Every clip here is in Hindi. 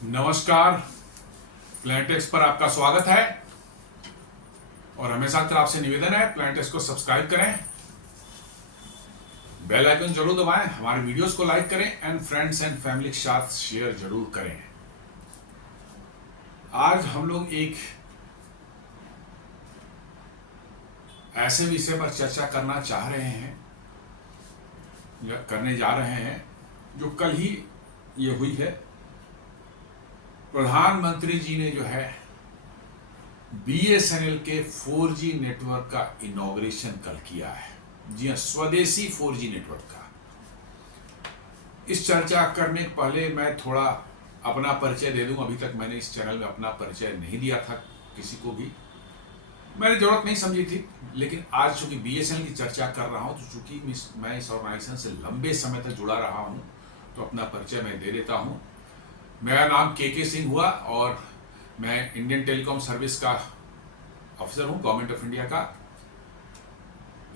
नमस्कार। प्लांटेक्स पर आपका स्वागत है और हमेशा की तरह आपसे निवेदन है प्लांटेक्स को सब्सक्राइब करें, बेल आइकन जरूर दबाएं, हमारे वीडियोस को लाइक करें एंड फ्रेंड्स एंड फैमिली के साथ शेयर जरूर करें। आज हम लोग एक ऐसे विषय पर चर्चा करना चाह रहे हैं या करने जा रहे हैं जो कल ही ये हुई है। प्रधानमंत्री जी ने जो है बीएसएनएल के 4G नेटवर्क का इनॉग्रेशन कल किया है। जी हाँ, स्वदेशी 4G नेटवर्क का। इस चर्चा करने के पहले मैं थोड़ा अपना परिचय दे दूं। अभी तक मैंने इस चैनल में अपना परिचय नहीं दिया था किसी को भी, मैंने जरूरत नहीं समझी थी। लेकिन आज चूंकि बीएसएनएल की चर्चा कर रहा हूं तो चूंकि मैं इस ऑर्गेनाइजेशन से लंबे समय तक जुड़ा रहा हूं तो अपना परिचय मैं दे देता हूं। मेरा नाम के सिंह हुआ और मैं इंडियन टेलीकॉम सर्विस का ऑफिसर हूं, गवर्नमेंट ऑफ इंडिया का।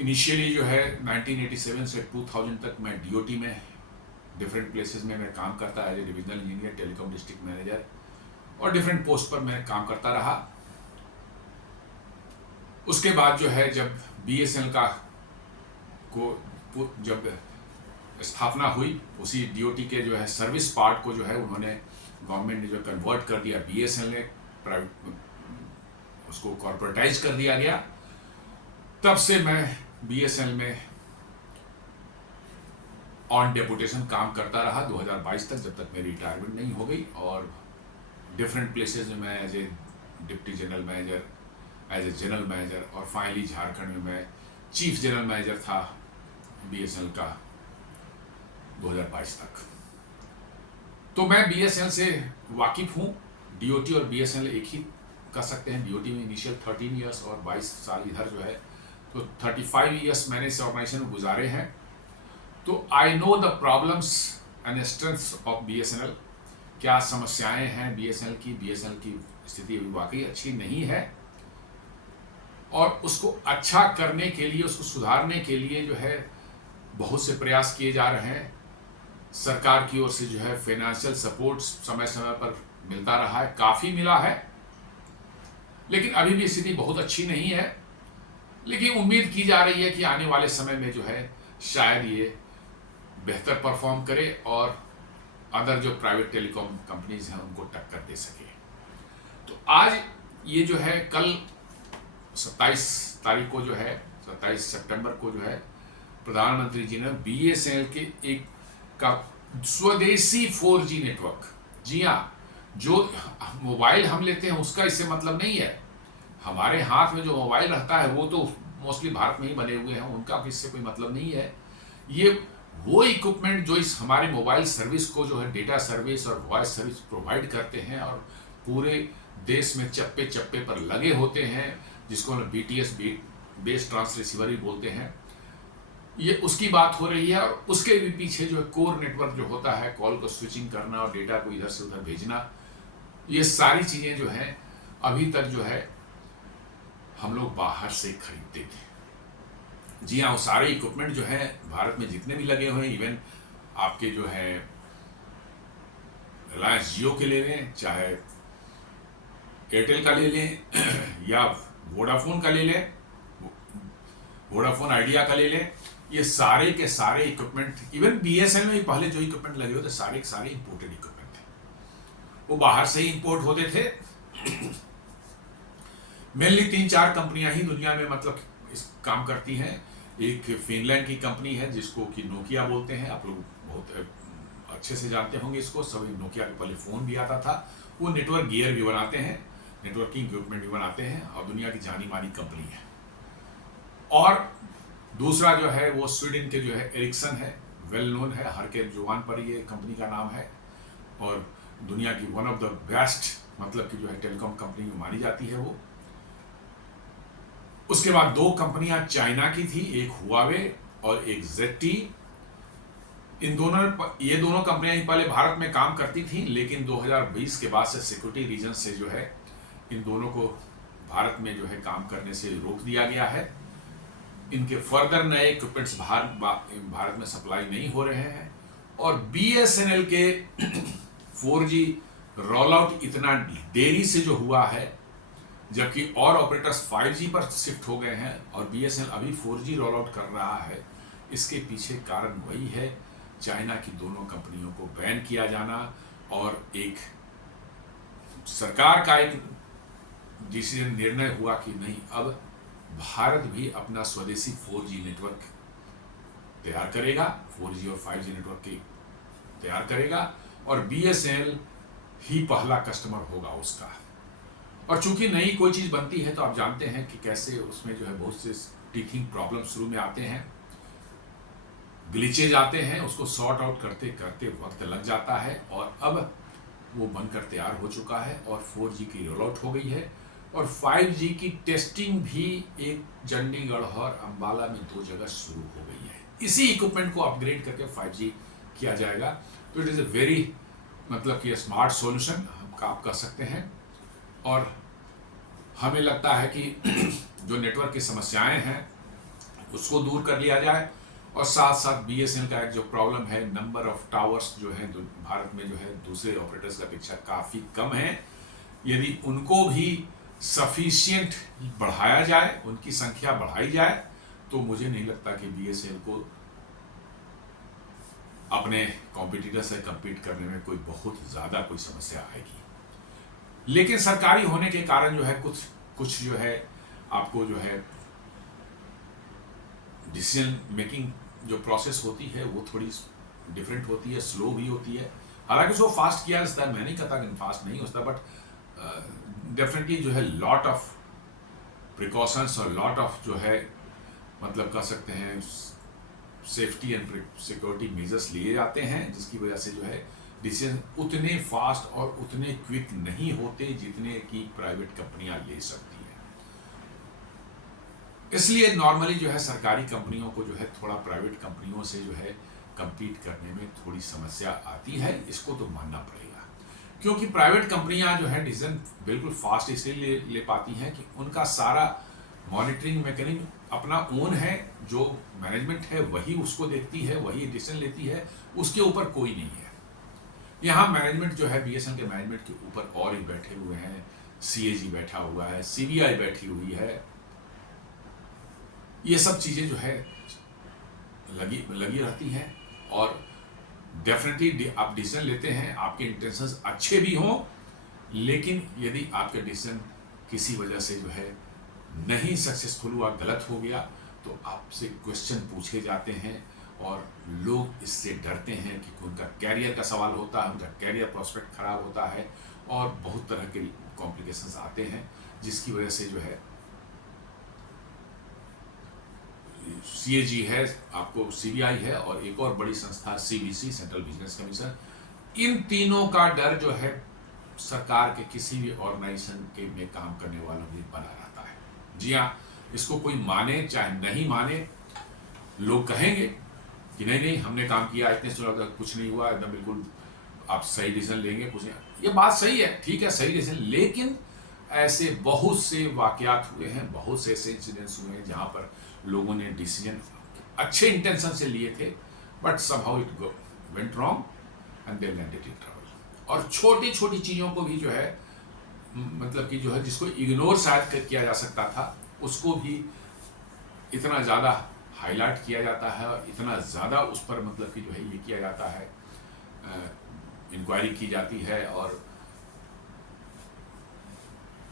इनिशियली जो है 1987 से 2000 तक मैं डीओटी में डिफरेंट प्लेसेस में मैं काम करता as a divisional engineer, telecom district manager और डिफरेंट पोस्ट पर मैं काम करता रहा। उसके बाद जो है जब बीएसएनएल का जब स्थापना हुई, उसी डीओटी के जो है सर्विस पार्ट को जो है उन्होंने गवर्नमेंट ने जो कन्वर्ट कर दिया, बीएसएनएल ने प्राइवेट उसको कॉर्पोरेटाइज कर दिया गया। तब से मैं बीएसएनएल में ऑन डेपुटेशन काम करता रहा 2022 तक, जब तक मेरी रिटायरमेंट नहीं हो गई। और डिफरेंट प्लेसेस में मैं as a deputy general manager, as a general manager और फाइनली झारखंड में मैं चीफ जनरल मैनेजर था बीएसएनएल का 2022 तक। तो मैं बीएसएनएल से वाकिफ हूँ। डीओटी और बीएसएनएल एक ही कर सकते हैं। डीओटी में इनिशियल 13 इयर्स और 22 साल इधर जो है, तो 35 इयर्स मैंने इस ऑर्गेनाइजेशन में गुजारे हैं। तो I know the problems and strengths of BSNL. क्या समस्याएं हैं बीएसएनएल की। बीएसएनएल की स्थिति अभी वाकई अच्छी नहीं है और उसको अच्छा करने के लिए, उसको सुधारने के लिए जो है बहुत से प्रयास किए जा रहे हैं। सरकार की ओर से जो है फाइनेंशियल सपोर्ट समय समय पर मिलता रहा है, काफ़ी मिला है, लेकिन अभी भी स्थिति बहुत अच्छी नहीं है। लेकिन उम्मीद की जा रही है कि आने वाले समय में जो है शायद ये बेहतर परफॉर्म करे और अदर जो प्राइवेट टेलीकॉम कंपनीज हैं उनको टक्कर दे सके। तो आज ये जो है कल 27 तारीख को जो है 27 सितंबर को जो है प्रधानमंत्री जी ने बीएसएनएल के एक का स्वदेशी 4G नेटवर्क, जी हाँ, जो मोबाइल हम लेते हैं उसका इससे मतलब नहीं है। हमारे हाथ में जो मोबाइल रहता है वो तो मोस्टली भारत में ही बने हुए हैं, उनका इससे कोई मतलब नहीं है। ये वो इक्विपमेंट जो इस हमारे मोबाइल सर्विस को जो है डेटा सर्विस और वॉइस सर्विस प्रोवाइड करते हैं और पूरे देश में चप्पे चप्पे पर लगे होते हैं, जिसको हम BTS बेस ट्रांस रिसीवर ही बोलते हैं, ये उसकी बात हो रही है। और उसके भी पीछे जो है कोर नेटवर्क जो होता है, कॉल को स्विचिंग करना और डेटा को इधर से उधर भेजना, ये सारी चीज़ें जो हैं अभी तक जो है हम लोग बाहर से खरीदते थे। जी हाँ, वो सारे इक्विपमेंट जो है भारत में जितने भी लगे हुए हैं, इवन आपके जो है रिलायंस जियो के ले लें, चाहे एयरटेल का ले लें या वोडाफोन का ले लें, वोडाफोन आइडिया का ले लें, ये सारे के सारे इक्विपमेंट, इवन बीएसएनएल में पहले जो इक्विपमेंट लगे होते सारे के सारे इंपोर्टेड इक्विपमेंट थे, वो बाहर से ही इंपोर्ट होते थे। मेनली 3-4 कंपनियां ही दुनिया में मतलब इस काम करती हैं। एक फिनलैंड की कंपनी है जिसको कि नोकिया बोलते हैं, आप लोग बहुत अच्छे से जानते होंगे इसको। सभी नोकिया के पहले फ़ोन भी आता था। वो नेटवर्क गियर भी बनाते हैं, नेटवर्किंग इक्विपमेंट भी बनाते हैं और दुनिया की जानी मानी कंपनी है। और दूसरा जो है वो स्वीडन के जो है एरिक्सन है, वेल नोन है, हर के जुबान पर ये कंपनी का नाम है और दुनिया की वन ऑफ द बेस्ट मतलब कि जो है टेलीकॉम कंपनी मानी जाती है वो। उसके बाद 2 कंपनियां चाइना की थी, एक हुआवे और एक ZTE। ये दोनों कंपनियां ही पहले भारत में काम करती थी, लेकिन 2020 के बाद से सिक्योरिटी रीजन से जो है इन दोनों को भारत में जो है काम करने से रोक दिया गया है। इनके फर्दर नए इक्विपमेंट्स भारत में सप्लाई नहीं हो रहे हैं और बीएसएनएल के 4G रोल आउट इतना देरी से जो हुआ है, जबकि और ऑपरेटर्स 5G पर शिफ्ट हो गए हैं और BSNL अभी 4G रोल आउट कर रहा है, इसके पीछे कारण वही है, चाइना की दोनों कंपनियों को बैन किया जाना और एक सरकार का एक डिसीजन निर्णय हुआ कि नहीं, अब भारत भी अपना स्वदेशी 4G नेटवर्क तैयार करेगा, 4G और 5G नेटवर्क की तैयार करेगा और BSNL ही पहला कस्टमर होगा उसका। और चूंकि नई कोई चीज़ बनती है तो आप जानते हैं कि कैसे उसमें जो है बहुत से टीथिंग प्रॉब्लम शुरू में आते हैं, ग्लिचेज आते हैं, उसको सॉर्ट आउट करते करते वक्त लग जाता है और अब वो बनकर तैयार हो चुका है और 4G की रोल आउट हो गई है और 5G की टेस्टिंग भी एक चंडीगढ़ और अंबाला में 2 जगह शुरू हो गई है। इसी इक्विपमेंट को अपग्रेड करके 5G किया जाएगा। तो इट इज़ ए वेरी मतलब कि स्मार्ट सॉल्यूशन आप कह सकते हैं और हमें लगता है कि जो नेटवर्क की समस्याएं हैं उसको दूर कर लिया जाए और साथ साथ BSNL का एक जो प्रॉब्लम है, नंबर ऑफ टावर्स जो है भारत में जो है दूसरे ऑपरेटर्स की अपेक्षा काफ़ी कम है, यदि उनको भी सफिशिएंट बढ़ाया जाए, उनकी संख्या बढ़ाई जाए, तो मुझे नहीं लगता कि BSNL को अपने कॉम्पिटिटर से कम्पीट करने में कोई बहुत ज़्यादा कोई समस्या आएगी। लेकिन सरकारी होने के कारण जो है कुछ जो है आपको जो है डिसीजन मेकिंग जो प्रोसेस होती है वो थोड़ी डिफरेंट होती है, स्लो भी होती है। हालांकि उसको फास्ट किया जाता है, मैं नहीं कहता कि फास्ट नहीं होता, बट डेफिनेटली जो है लॉट ऑफ प्रिकॉशंस और लॉट ऑफ जो है मतलब कह सकते हैं सेफ्टी एंड सिक्योरिटी मेजर्स लिए जाते हैं, जिसकी वजह से जो है डिसीजन उतने फास्ट और उतने क्विक नहीं होते जितने की प्राइवेट कंपनियां ले सकती हैं। इसलिए नॉर्मली जो है सरकारी कंपनियों को जो है थोड़ा प्राइवेट कंपनियों से जो है compete करने में थोड़ी समस्या आती है, इसको तो मानना पड़ेगा। क्योंकि प्राइवेट कंपनियां जो है डिसीजन बिल्कुल फास्ट इसलिए ले पाती हैं कि उनका सारा मॉनिटरिंग मैकेनिज्म अपना ओन है, जो मैनेजमेंट है वही उसको देखती है, वही डिसीजन लेती है, उसके ऊपर कोई नहीं है। यहाँ मैनेजमेंट जो है BSNL के मैनेजमेंट के ऊपर और ही बैठे हुए हैं, CAG बैठा हुआ है, CBI बैठी हुई है, ये सब चीज़ें जो है लगी रहती हैं और डेफिनेटली आप डिसीजन लेते हैं, आपके इंटेंशंस अच्छे भी हों, लेकिन यदि आपका डिसीजन किसी वजह से जो है नहीं सक्सेसफुल हुआ, गलत हो गया, तो आपसे क्वेश्चन पूछे जाते हैं और लोग इससे डरते हैं कि उनका कैरियर का सवाल होता है, उनका कैरियर प्रोस्पेक्ट खराब होता है और बहुत तरह के कॉम्प्लिकेशंस आते हैं, जिसकी वजह से जो है CAG है, आपको CBI है और एक और बड़ी संस्था CBC सेंट्रल बिजनेस कमीशन, इन तीनों का डर जो है सरकार के किसी भी ऑर्गेनाइजेशन के में काम करने वालों में बना रहता है। जी हाँ, इसको कोई माने चाहे नहीं माने, लोग कहेंगे कि नहीं नहीं हमने काम किया, इतने सालों तक कुछ नहीं हुआ, एकदम बिल्कुल आप सही डिसीजन लेंगे, कुछ नहीं। ये बात सही है, ठीक है, सही डिसीजन, लेकिन ऐसे बहुत से वाकयात हुए हैं, बहुत से ऐसे इंसिडेंट्स हुए हैं जहाँ पर लोगों ने डिसीजन अच्छे इंटेंशन से लिए थे, but somehow it went wrong and they landed in trouble. और छोटी छोटी चीज़ों को भी जो है मतलब कि जो है जिसको इग्नोर शायद किया जा सकता था, उसको भी इतना ज़्यादा हाईलाइट किया जाता है और इतना ज़्यादा उस पर मतलब कि जो है ये किया जाता है, इंक्वायरी की जाती है और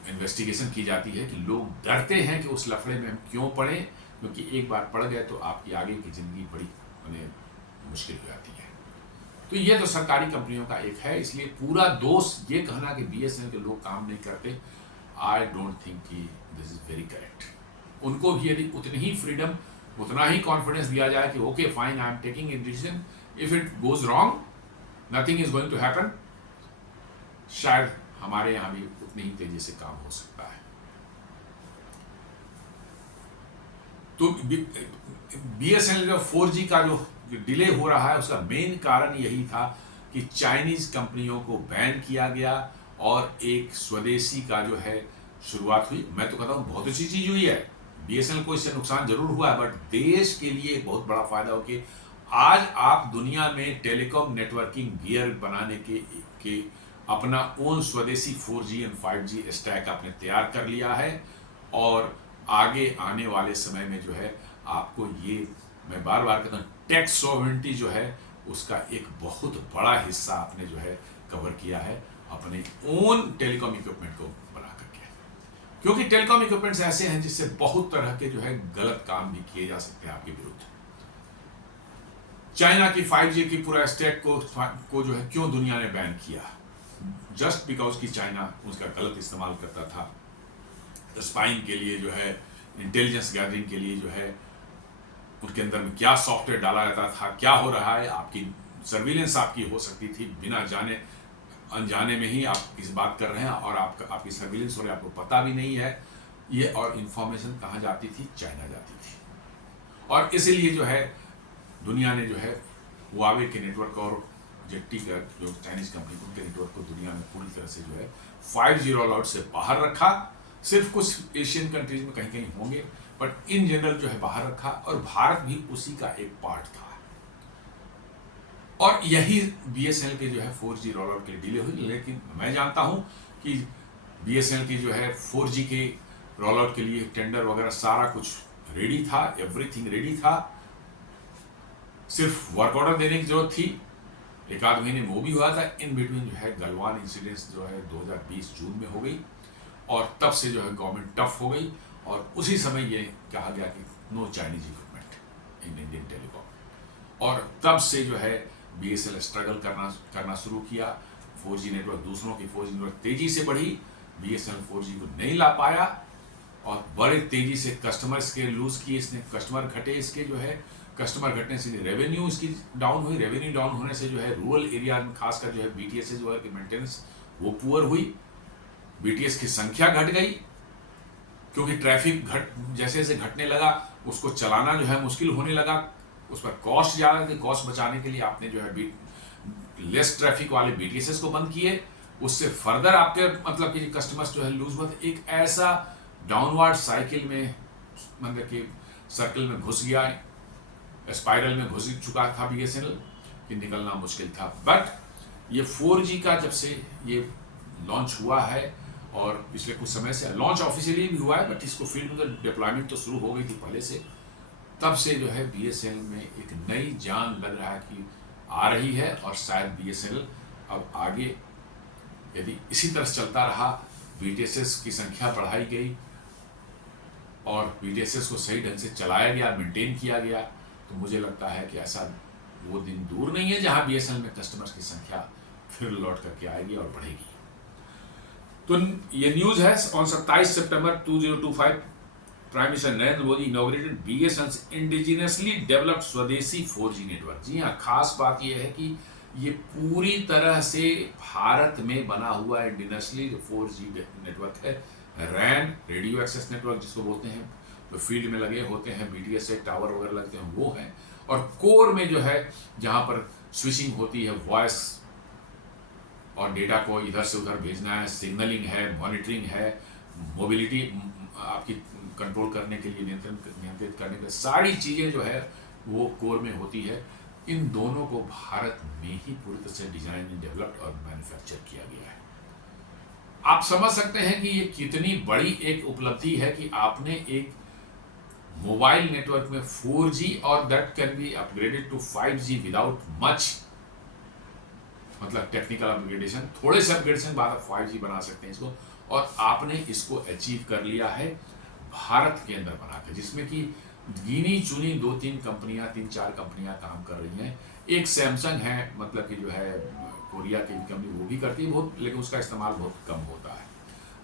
इन्वेस्टिगेशन की जाती है कि लोग डरते हैं कि उस लफड़े में हम क्यों पड़े, क्योंकि एक बार पड़ गए तो आपकी आगे की ज़िंदगी बड़ी मुश्किल हो जाती है। तो ये तो सरकारी कंपनियों का एक है, इसलिए पूरा दोष ये कहना कि BSNL के लोग काम नहीं करते, आई डोंट थिंक कि दिस इज़ वेरी करेक्ट। उनको भी यदि उतनी ही फ्रीडम, उतना ही कॉन्फिडेंस दिया जाए कि okay fine, I am taking a decision, if it goes wrong nothing is going to happen, शायद हमारे यहाँ भी उतनी ही तेजी से काम हो सकता है। तो BSNL जो 4G का जो डिले हो रहा है उसका मेन कारण यही था कि चाइनीज कंपनियों को बैन किया गया और एक स्वदेशी का जो है शुरुआत हुई। मैं तो कहता हूँ बहुत अच्छी चीज हुई है, BSNL को इससे नुकसान जरूर हुआ है, बट देश के लिए बहुत बड़ा फायदा हो कि आज आप दुनिया में टेलीकॉम नेटवर्किंग गियर बनाने के अपना ओन स्वदेशी 4G एंड 5G स्टैक आपने तैयार कर लिया है और आगे आने वाले समय में जो है आपको ये, मैं बार बार कहता हूँ, टेक सॉवरेंटी जो है उसका एक बहुत बड़ा हिस्सा आपने जो है कवर किया है अपने ओन टेलीकॉम इक्विपमेंट को बना करके। क्योंकि टेलीकॉम इक्विपमेंट्स ऐसे हैं जिससे बहुत तरह के जो है गलत काम भी किए जा सकते हैं आपके विरुद्ध। चाइना की 5G की पूरा स्टैक को जो है क्यों दुनिया ने बैन किया? जस्ट बिकॉज कि चाइना उसका गलत इस्तेमाल करता था स्पाइंग के लिए, जो है इंटेलिजेंस गैदरिंग के लिए, जो है उनके अंदर में क्या सॉफ्टवेयर डाला जाता था, क्या हो रहा है, आपकी सर्विलेंस आपकी हो सकती थी बिना जाने अनजाने में ही आप इस बात कर रहे हैं और आपकी सर्विलेंस हो रही है, आपको पता भी नहीं है ये। और इंफॉर्मेशन कहाँ जाती थी? चाइना जाती थी। और इसीलिए जो है दुनिया ने जो है हुआवे के नेटवर्क और जेट्टी का जो चाइनीज कंपनी उनके नेटवर्क को दुनिया में पूरी तरह से जो है 5G रोल आउट से बाहर रखा। सिर्फ कुछ एशियन कंट्रीज में कहीं कहीं होंगे, बट इन जनरल जो है बाहर रखा और भारत भी उसी का एक पार्ट था। और यही BSNL के जो है 4G रोल आउट के लिए डिले हुई। लेकिन मैं जानता हूं कि BSNL की जो है 4G के रोल आउट के लिए टेंडर वगैरह सारा कुछ रेडी था, एवरीथिंग रेडी था, सिर्फ वर्क ऑर्डर देने की जरूरत थी। एक आध महीने में वो भी हुआ था। इन बिटवीन जो है गलवान इंसिडेंट्स जो है 2020 जून में हो गई और तब से जो है गवर्नमेंट टफ हो गई और उसी समय ये कहा गया कि no Chinese equipment in Indian telecom. और तब से जो है BSNL स्ट्रगल करना शुरू किया। 4G नेटवर्क, दूसरों की 4G नेटवर्क तेजी से बढ़ी, BSNL 4G को नहीं ला पाया और बड़े तेजी से कस्टमर्स के लूज किए इसने, कस्टमर घटे इसके, जो है कस्टमर घटने से रेवेन्यू इसकी डाउन हुई। रेवेन्यू डाउन होने से जो है रूरल एरिया में खासकर जो है BTS जो है कि मेंटेनेंस वो पुअर हुई, BTS की संख्या घट गई क्योंकि ट्रैफिक जैसे जैसे घटने लगा उसको चलाना जो है मुश्किल होने लगा, उस पर कॉस्ट ज़्यादा थी। कॉस्ट बचाने के लिए आपने जो है लेस ट्रैफिक वाले BTS को बंद किए, उससे फर्दर आपके मतलब कि कस्टमर्स जो है लूज हुआ। एक ऐसा डाउनवर्ड साइकिल में मतलब कि सर्कल में घुस गया, स्पाइरल में घुस चुका था BSNL कि निकलना मुश्किल था। बट ये 4G का जब से ये लॉन्च हुआ है और पिछले कुछ समय से लॉन्च ऑफिशियली भी हुआ है, बट इसको फील्ड में डिप्लॉयमेंट तो शुरू हो गई थी पहले से, तब से जो है BSNL में एक नई जान लग रहा है कि आ रही है। और शायद BSNL अब आगे यदि इसी तरह चलता रहा, BTS की संख्या बढ़ाई गई और BTS को सही ढंग से चलाया गया, मेंटेन किया गया, तो मुझे लगता है कि ऐसा वो दिन दूर नहीं है जहां BSNL में कस्टमर्स की संख्या फिर लौट करके आएगी और बढ़ेगी। तो ये न्यूज़ है on 27 September 2025 prime minister Narendra Modi inaugurated BSNL's indigenously developed स्वदेशी 4G नेटवर्क। जी हाँ, खास बात यह है कि ये पूरी तरह से भारत में बना हुआ इंडिजिनियसली 4G नेटवर्क है। RAN, रेडियो एक्सेस नेटवर्क जिसको बोलते हैं, जो फील्ड में लगे होते हैं, BTS से टावर वगैरह लगते हैं वो हैं। और कोर में जो है जहाँ पर स्विचिंग होती है, वॉइस और डेटा को इधर से उधर भेजना है, सिग्नलिंग है, मॉनिटरिंग है, मोबिलिटी आपकी कंट्रोल करने के लिए, नियंत्रित करने के लिए सारी चीज़ें जो है वो कोर में होती है। इन दोनों को भारत में ही पूरी तरह से डिजाइन एंड डेवलप्ड और मैन्युफैक्चर किया गया है। आप समझ सकते हैं कि ये कितनी बड़ी एक उपलब्धि है कि आपने एक मोबाइल नेटवर्क में 4G और that can be upgraded to 5G without much मतलब टेक्निकल अपग्रेडेशन, थोड़े से अपग्रेडेशन बाद आप 5G बना सकते हैं इसको। और आपने इसको अचीव कर लिया है भारत के अंदर बनाकर, जिसमें कि गिनी चुनी 2-3 4 कंपनियां काम कर रही हैं। एक सैमसंग है, मतलब कि जो है कोरिया की कंपनी, वो भी करती है बहुत, लेकिन उसका इस्तेमाल बहुत कम होता है।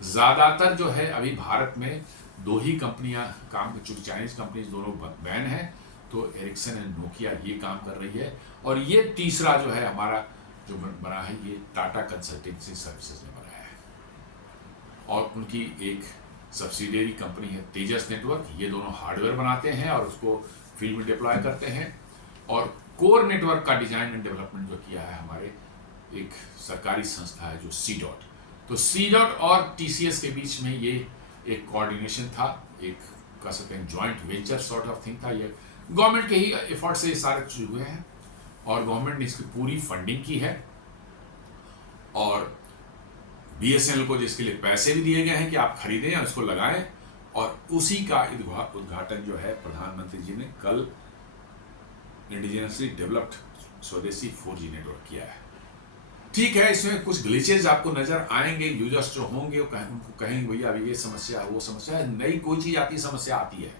ज़्यादातर जो है अभी भारत में 2 ही कंपनियां काम, चूँकि चाइनीज कंपनीज दोनों बैन है, तो एरिक्सन एंड नोकिया ये काम कर रही है। और ये तीसरा जो है हमारा जो बना है, ये टाटा कंसल्टेंसी सर्विसेज ने बनाया है और उनकी एक सब्सिडियरी कंपनी है तेजस नेटवर्क। ये दोनों हार्डवेयर बनाते हैं और उसको फील्ड में डिप्लॉय करते हैं। और कोर नेटवर्क का डिजाइन एंड डेवलपमेंट जो किया है हमारे एक सरकारी संस्था है जो C.DOT। तो C.DOT और TCS के बीच में ये एक कोऑर्डिनेशन था, एक कह सकते हैं joint venture sort of thing था। ये गवर्नमेंट के ही एफर्ट से ये सारे चीज हुए हैं और गवर्नमेंट ने इसकी पूरी फंडिंग की है। और BSNL को जिसके लिए पैसे भी दिए गए हैं कि आप खरीदें या उसको लगाएं, और उसी का उद्घाटन जो है प्रधानमंत्री जी ने कल इंडिजिनसली डेवलप्ड स्वदेशी 4G नेटवर्क किया है। ठीक है, इसमें कुछ ग्लिचेज आपको नजर आएंगे, यूजर्स जो होंगे उनको कहेंगे भैया अभी ये समस्या है वो समस्या है। नई कोई चीज आती समस्या आती है,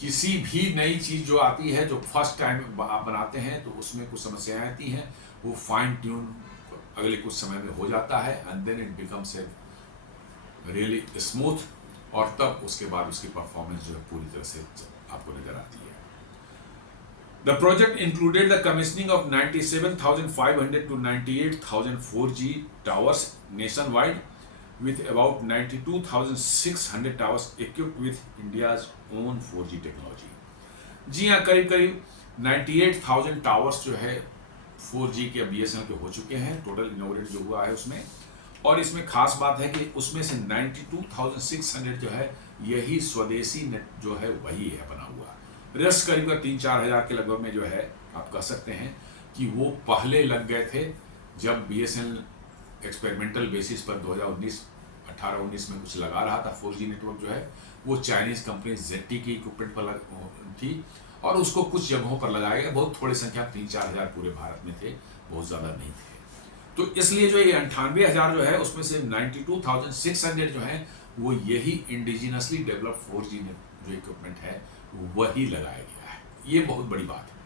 किसी भी नई चीज जो आती है, जो फर्स्ट टाइम आप बनाते हैं तो उसमें कुछ समस्याएं आती हैं, वो फाइन ट्यून अगले कुछ समय में हो जाता है, and then it becomes a really smooth, और तब उसके बाद उसकी परफॉर्मेंस जो है पूरी तरह से आपको नजर आती है। The project included the commissioning of 97,500 to 98,000 4G towers nationwide, with about 92,600 towers equipped with India's own 4G technology. जी हाँ, करीब करीब 98,000 टावर्स जो है 4G के BSNL के हो चुके हैं, टोटल इनॉग्रेट जो हुआ है उसमें। और इसमें खास बात है कि उसमें से 92,600 जो है यही स्वदेशी नेट जो है वही है बना हुआ। रेस्ट करीब 3-4 हज़ार के लगभग में जो है आप कह सकते हैं कि वो पहले लग गए थे जब BSNL एक्सपेरिमेंटल बेसिस पर 2018-19 में कुछ लगा रहा था। 4G नेटवर्क जो है वो चाइनीज कंपनी ZTE की इक्विपमेंट पर थी, और उसको कुछ जगहों पर लगाया गया। बहुत थोड़ी संख्या 3-4 हज़ार पूरे भारत में थे, बहुत ज़्यादा नहीं थे। तो इसलिए जो ये 98,000 जो है उसमें से 92,600 जो है वो यही इंडिजिनसली डेवलप्ड 4G जो इक्विपमेंट है वही लगाया गया है। ये बहुत बड़ी बात है,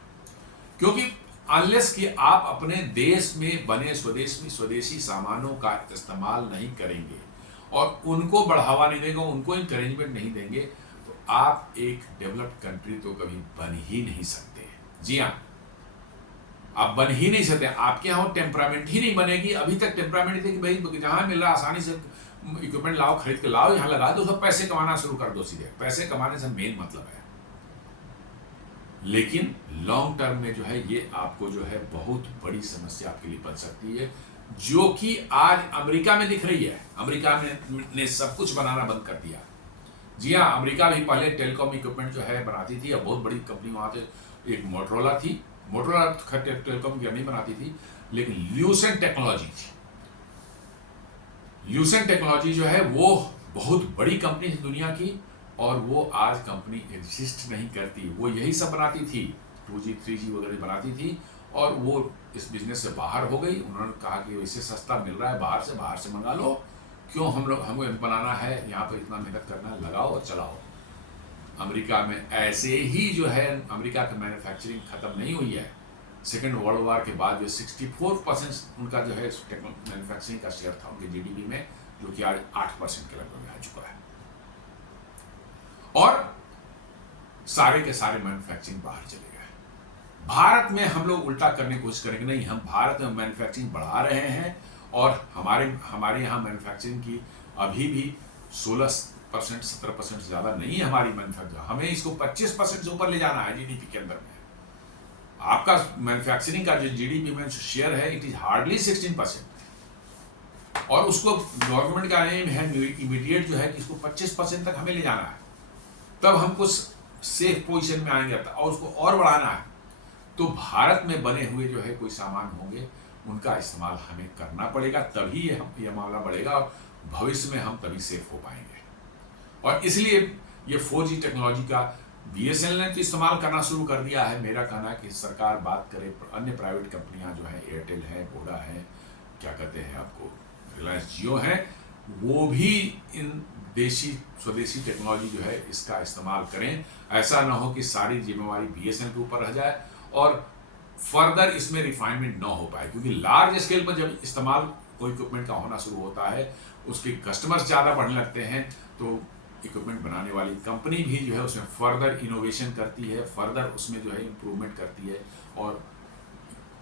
क्योंकि अनलेस कि आप अपने देश में बने स्वदेशी सामानों का इस्तेमाल नहीं करेंगे और उनको बढ़ावा नहीं देंगे, उनको इंकरेजमेंट नहीं देंगे, तो आप एक डेवलप्ड कंट्री तो कभी बन ही नहीं सकते। जी हाँ, आप बन ही नहीं सकते। आपके यहाँ टेम्परामेंट ही नहीं बनेगी। अभी तक टेम्परामेंट थे कि भाई जहां मिल रहा आसानी से इक्विपमेंट लाओ, खरीद के लाओ, यहाँ लगा दो, सब पैसे कमाना शुरू कर दो। सीधे पैसे कमाने से मेन मतलब है, लेकिन लॉन्ग टर्म में जो है ये आपको जो है बहुत बड़ी समस्या आपके लिए बन सकती है, जो कि आज अमेरिका में दिख रही है। अमेरिका ने सब कुछ बनाना बंद कर दिया। जी हाँ, अमेरिका भी पहले टेलीकॉम इक्विपमेंट जो है बनाती थी, अब बहुत बड़ी कंपनी वहां पे एक मोटरोला थी। मोटरोला टेलीकॉम की नहीं बनाती थी, लेकिन ल्यूसेंट टेक्नोलॉजी थी। ल्यूसेंट टेक्नोलॉजी जो है वो बहुत बड़ी कंपनी थी दुनिया की, और वो आज कंपनी एग्जिस्ट नहीं करती। वो यही सब बनाती थी, 2G 3G वगैरह बनाती थी, और वो इस बिजनेस से बाहर हो गई। उन्होंने कहा कि इससे सस्ता मिल रहा है बाहर से मंगा लो, क्यों हमको बनाना है, यहाँ पर इतना मेहनत करना है, लगाओ और चलाओ। अमेरिका में ऐसे ही जो है अमेरिका की मैन्युफैक्चरिंग खत्म नहीं हुई है। सेकेंड वर्ल्ड वॉर के बाद जो 64% उनका जो है मैन्युफैक्चरिंग का शेयर था उनके GDP में, जो कि आज 8% के लगभग आ चुका है। और सारे के सारे मैन्युफैक्चरिंग बाहर चले गए। भारत में हम लोग उल्टा करने की कोशिश करेंगे, नहीं, हम भारत में मैन्युफैक्चरिंग बढ़ा रहे हैं, और हमारे यहाँ मैन्युफैक्चरिंग की अभी भी 16% 17% से ज़्यादा नहीं है हमारी मैन्युफैक्चरिंग। हमें इसको 25% से ऊपर ले जाना है GDP के अंदर में। आपका मैन्युफैक्चरिंग का जो GDP में शेयर है, इट इज हार्डली 16%, और उसको गवर्नमेंट का एम है इमीडिएट जो है कि इसको 25% तक हमें ले जाना है, तब हम कुछ सेफ पोजीशन में आएंगे, और उसको और बढ़ाना है। तो भारत में बने हुए जो है कोई सामान होंगे, उनका इस्तेमाल हमें करना पड़ेगा, तभी ये मामला बढ़ेगा, और भविष्य में हम तभी सेफ हो पाएंगे। और इसलिए ये 4G टेक्नोलॉजी का BSNL ने तो इस्तेमाल करना शुरू कर दिया है। मेरा कहना है कि सरकार बात करे, अन्य प्राइवेट कंपनियां जो हैं, एयरटेल है, वोडा है, क्या कहते हैं आपको, रिलायंस जियो है, वो भी इन स्वदेशी टेक्नोलॉजी जो है इसका इस्तेमाल करें। ऐसा ना हो कि सारी जिम्मेवारी BSNL के ऊपर रह जाए और फर्दर इसमें रिफाइनमेंट ना हो पाए, क्योंकि लार्ज स्केल पर जब इस्तेमाल कोई इक्विपमेंट का होना शुरू होता है, उसके कस्टमर्स ज़्यादा बढ़ने लगते हैं, तो इक्विपमेंट बनाने वाली कंपनी भी जो है उसमें फर्दर इनोवेशन करती है, फर्दर उसमें जो है इम्प्रूवमेंट करती है, और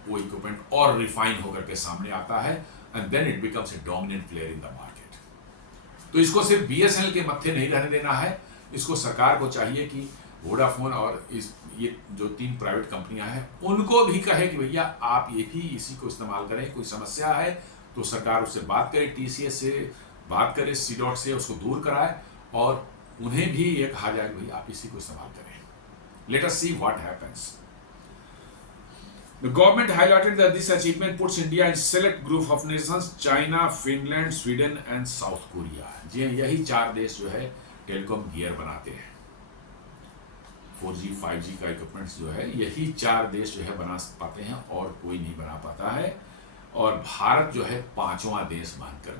वो इक्विपमेंट और रिफाइन होकर के सामने आता है, and then it becomes a dominant player in the market. तो इसको सिर्फ BSNL के मत्थे नहीं रहने देना है, इसको सरकार को चाहिए कि वोडाफोन और ये जो 3 प्राइवेट कंपनियां हैं उनको भी कहे कि भैया आप इसी को इस्तेमाल करें। कोई समस्या है तो सरकार उससे बात करे, TCS से बात करे, C.DOT से उसको दूर कराए, और उन्हें भी ये कहा जाए कि भाई आप इसी को इस्तेमाल करें। Let us see what happens. The government highlighted that this achievement puts India in select group of nations: China, Finland, Sweden and South Korea. जी यही 4 देश जो है टेलीकॉम गियर बनाते हैं। 4G 5G का इक्विपमेंट्स जो है यही 4 देश जो है बना पाते हैं और कोई नहीं बना पाता है, और भारत जो है 5वां देश उभर कर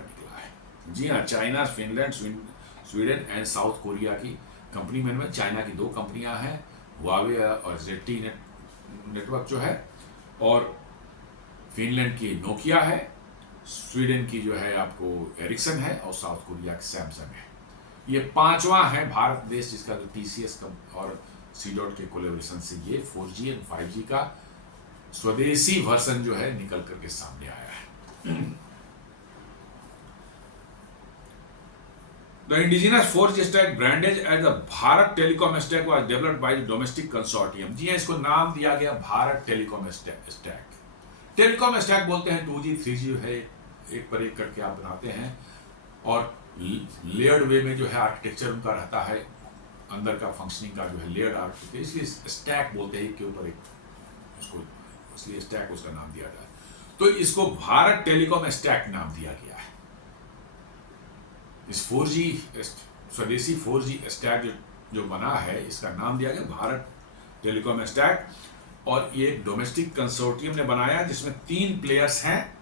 निकला है। जी हाँ, China, Finland, Sweden and south Korea की कंपनी में चाइना की 2 कंपनियां हैं, हुआवे और ZTE नेटवर्क जो है, और फिनलैंड की नोकिया है, स्वीडन की जो है आपको एरिक्सन है, और साउथ कोरिया की सैमसंग है। ये 5वां है भारत देश जिसका जो TCS और C-DOT के कोलैबोरेशन से ये 4G और 5G का स्वदेशी वर्जन जो है निकल करके सामने आया है। The indigenous 4G stack branded as the Bharat Telecom stack was developed by the domestic consortium। जी हाँ, इसको नाम दिया गया Bharat telecom stack. Telecom stack बोलते हैं 2G 3G है, एक पर एक करके आप बनाते हैं, और लेयर्ड वे में जो है आर्किटेक्चर उनका रहता है, अंदर का फंक्शनिंग का जो है लेयर्ड आर्किटेक्चर, इसलिए स्टैक बोलते हैं, के ऊपर एक उसको, इसलिए स्टैक उसका नाम दिया गया। तो इसको भारत टेलीकॉम स्टैक नाम दिया गया है। इस 4G स्वदेशी 4G स्टैक जो बना है, इसका नाम दिया गया भारत टेलीकॉम स्टैक, और ये डोमेस्टिक कंसोर्टियम ने बनाया जिसमें 3 प्लेयर्स हैं।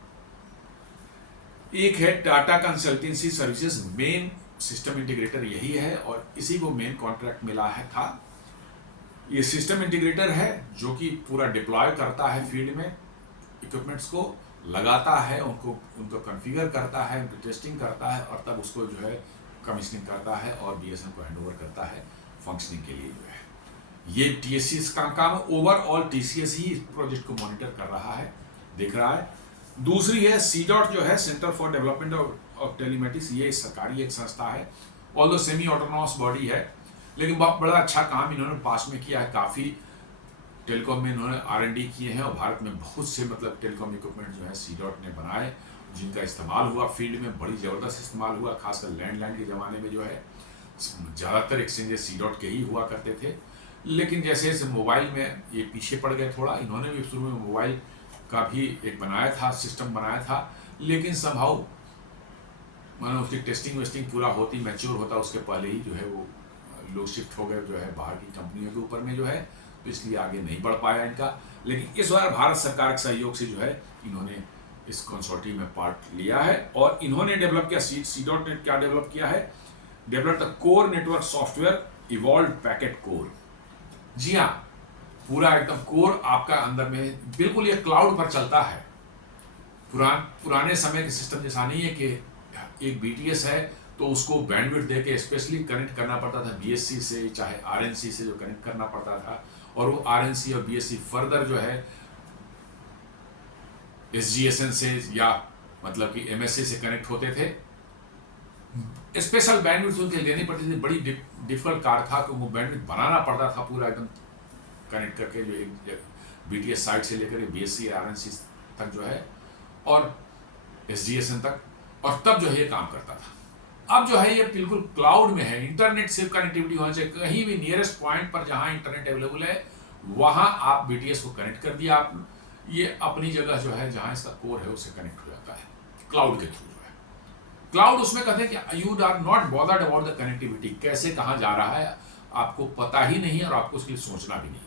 एक है Tata consultancy services, main system integrator यही है, और इसी को मेन कॉन्ट्रैक्ट मिला है था। ये सिस्टम इंटीग्रेटर है जो कि पूरा डिप्लॉय करता है फील्ड में, इक्विपमेंट्स को लगाता है, उनको कॉन्फ़िगर करता है, उनकी टेस्टिंग करता है, और तब उसको जो है कमीशनिंग करता है और BSNL को हैंड ओवर करता है फंक्शनिंग के लिए जो है। ये TCS का काम है। ओवरऑल TCS ही इस प्रोजेक्ट को मॉनिटर कर रहा है, देख रहा है। दूसरी है C-DOT जो है, centre for development of telematics, ये सरकारी एक संस्था है, ऑल्दो सेमी ऑटोनॉमस बॉडी है, लेकिन बहुत बड़ा अच्छा काम इन्होंने पास में किया है। काफ़ी टेलीकॉम में इन्होंने R&D किए हैं, और भारत में बहुत से मतलब टेलीकॉम इक्विपमेंट जो है C-DOT ने बनाए, जिनका इस्तेमाल हुआ फील्ड में, बड़ी ज़बरदस्त इस्तेमाल हुआ। खासकर लैंडलाइन के ज़माने में जो है ज़्यादातर एक्सचेंजेस C-DOT के ही हुआ करते थे, लेकिन जैसे जैसे मोबाइल में ये पीछे पड़ गए थोड़ा, इन्होंने भी शुरू में मोबाइल का भी एक बनाया था, सिस्टम बनाया था, लेकिन संभव मानो उसकी टेस्टिंग वेस्टिंग पूरा होती, मैच्योर होता, उसके पहले ही जो है वो लोग शिफ्ट हो गए जो है बाहर की कंपनियों के ऊपर में जो है, तो इसलिए आगे नहीं बढ़ पाया इनका। लेकिन इस बार भारत सरकार के सहयोग से जो है इन्होंने इस कंसोर्टियम में पार्ट लिया है, और इन्होंने डेवलप किया, C-DOT ने क्या डेवलप किया है, develop the core network software evolve packet core. जी हाँ, पूरा एकदम कोर आपका अंदर में बिल्कुल ये क्लाउड पर चलता है। पुराने समय के सिस्टम जैसा नहीं है कि एक BTS है तो उसको बैंडविड्थ देके स्पेशली कनेक्ट करना पड़ता था BSC से, चाहे RNC से जो कनेक्ट करना पड़ता था, और वो RNC और BSC फर्दर जो है SGSN से या मतलब कि MSC से कनेक्ट होते थे। स्पेशल बैंडविड्थ उनके लेनी पड़ती थी, बड़ी डिफिकल्ट कार्य था, तो वो बैंडविड्थ बनाना पड़ता था पूरा एकदम कनेक्ट करके, जो एक BTS साइड से लेकर BSC RNC तक जो है, और SGSN तक, और तब जो है ये काम करता था। अब जो है ये बिल्कुल क्लाउड में है, इंटरनेट से कनेक्टिविटी होना चाहिए, कहीं भी नियरेस्ट पॉइंट पर जहां इंटरनेट अवेलेबल है वहां आप BTS को कनेक्ट कर दिया, आप ये अपनी जगह जो है जहां इसका कोर है उससे कनेक्ट हो जाता है क्लाउड के थ्रू जो है। क्लाउड उसमें कहते हैं कि you are not bothered about the connectivity, कैसे कहां जा रहा है आपको पता ही नहीं है, और आपको उसके लिए सोचना भी नहीं है।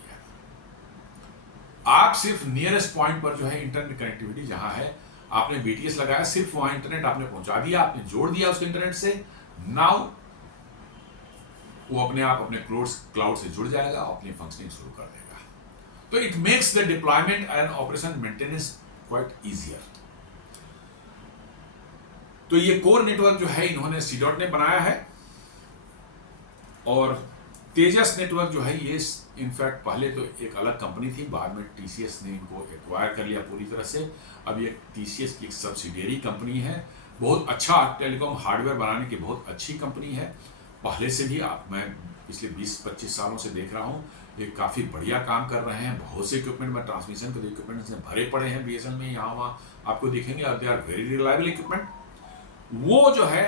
आप सिर्फ नियरेस्ट पॉइंट पर जो है इंटरनेट कनेक्टिविटी जहां है, आपने BTS लगाया, सिर्फ वहां इंटरनेट आपने पहुंचा दिया, आपने जोड़ दिया उसके इंटरनेट से, नाउ वो अपने आप अपने क्लाउड से जुड़ जाएगा और अपनी फंक्शनिंग शुरू कर देगा। तो it makes the deployment and operation maintenance quite easier. तो ये कोर नेटवर्क जो है इन्होंने C-DOT ने बनाया है, और तेजस नेटवर्क जो है ये इनफैक्ट पहले तो एक अलग कंपनी थी, बाद में TCS ने इनको एक्वायर कर लिया पूरी तरह से। अब ये TCS की एक सब्सिडियरी कंपनी है, बहुत अच्छा टेलीकॉम हार्डवेयर बनाने की बहुत अच्छी कंपनी है। पहले से भी मैं पिछले 20-25 सालों से देख रहा हूँ, ये काफ़ी बढ़िया काम कर रहे हैं। बहुत से इक्विपमेंट में ट्रांसमिशन के इक्विपमेंट से भरे पड़े हैं BSNL में, यहाँ वहाँ आपको दिखेंगे, और they are very reliable equipment. वो जो है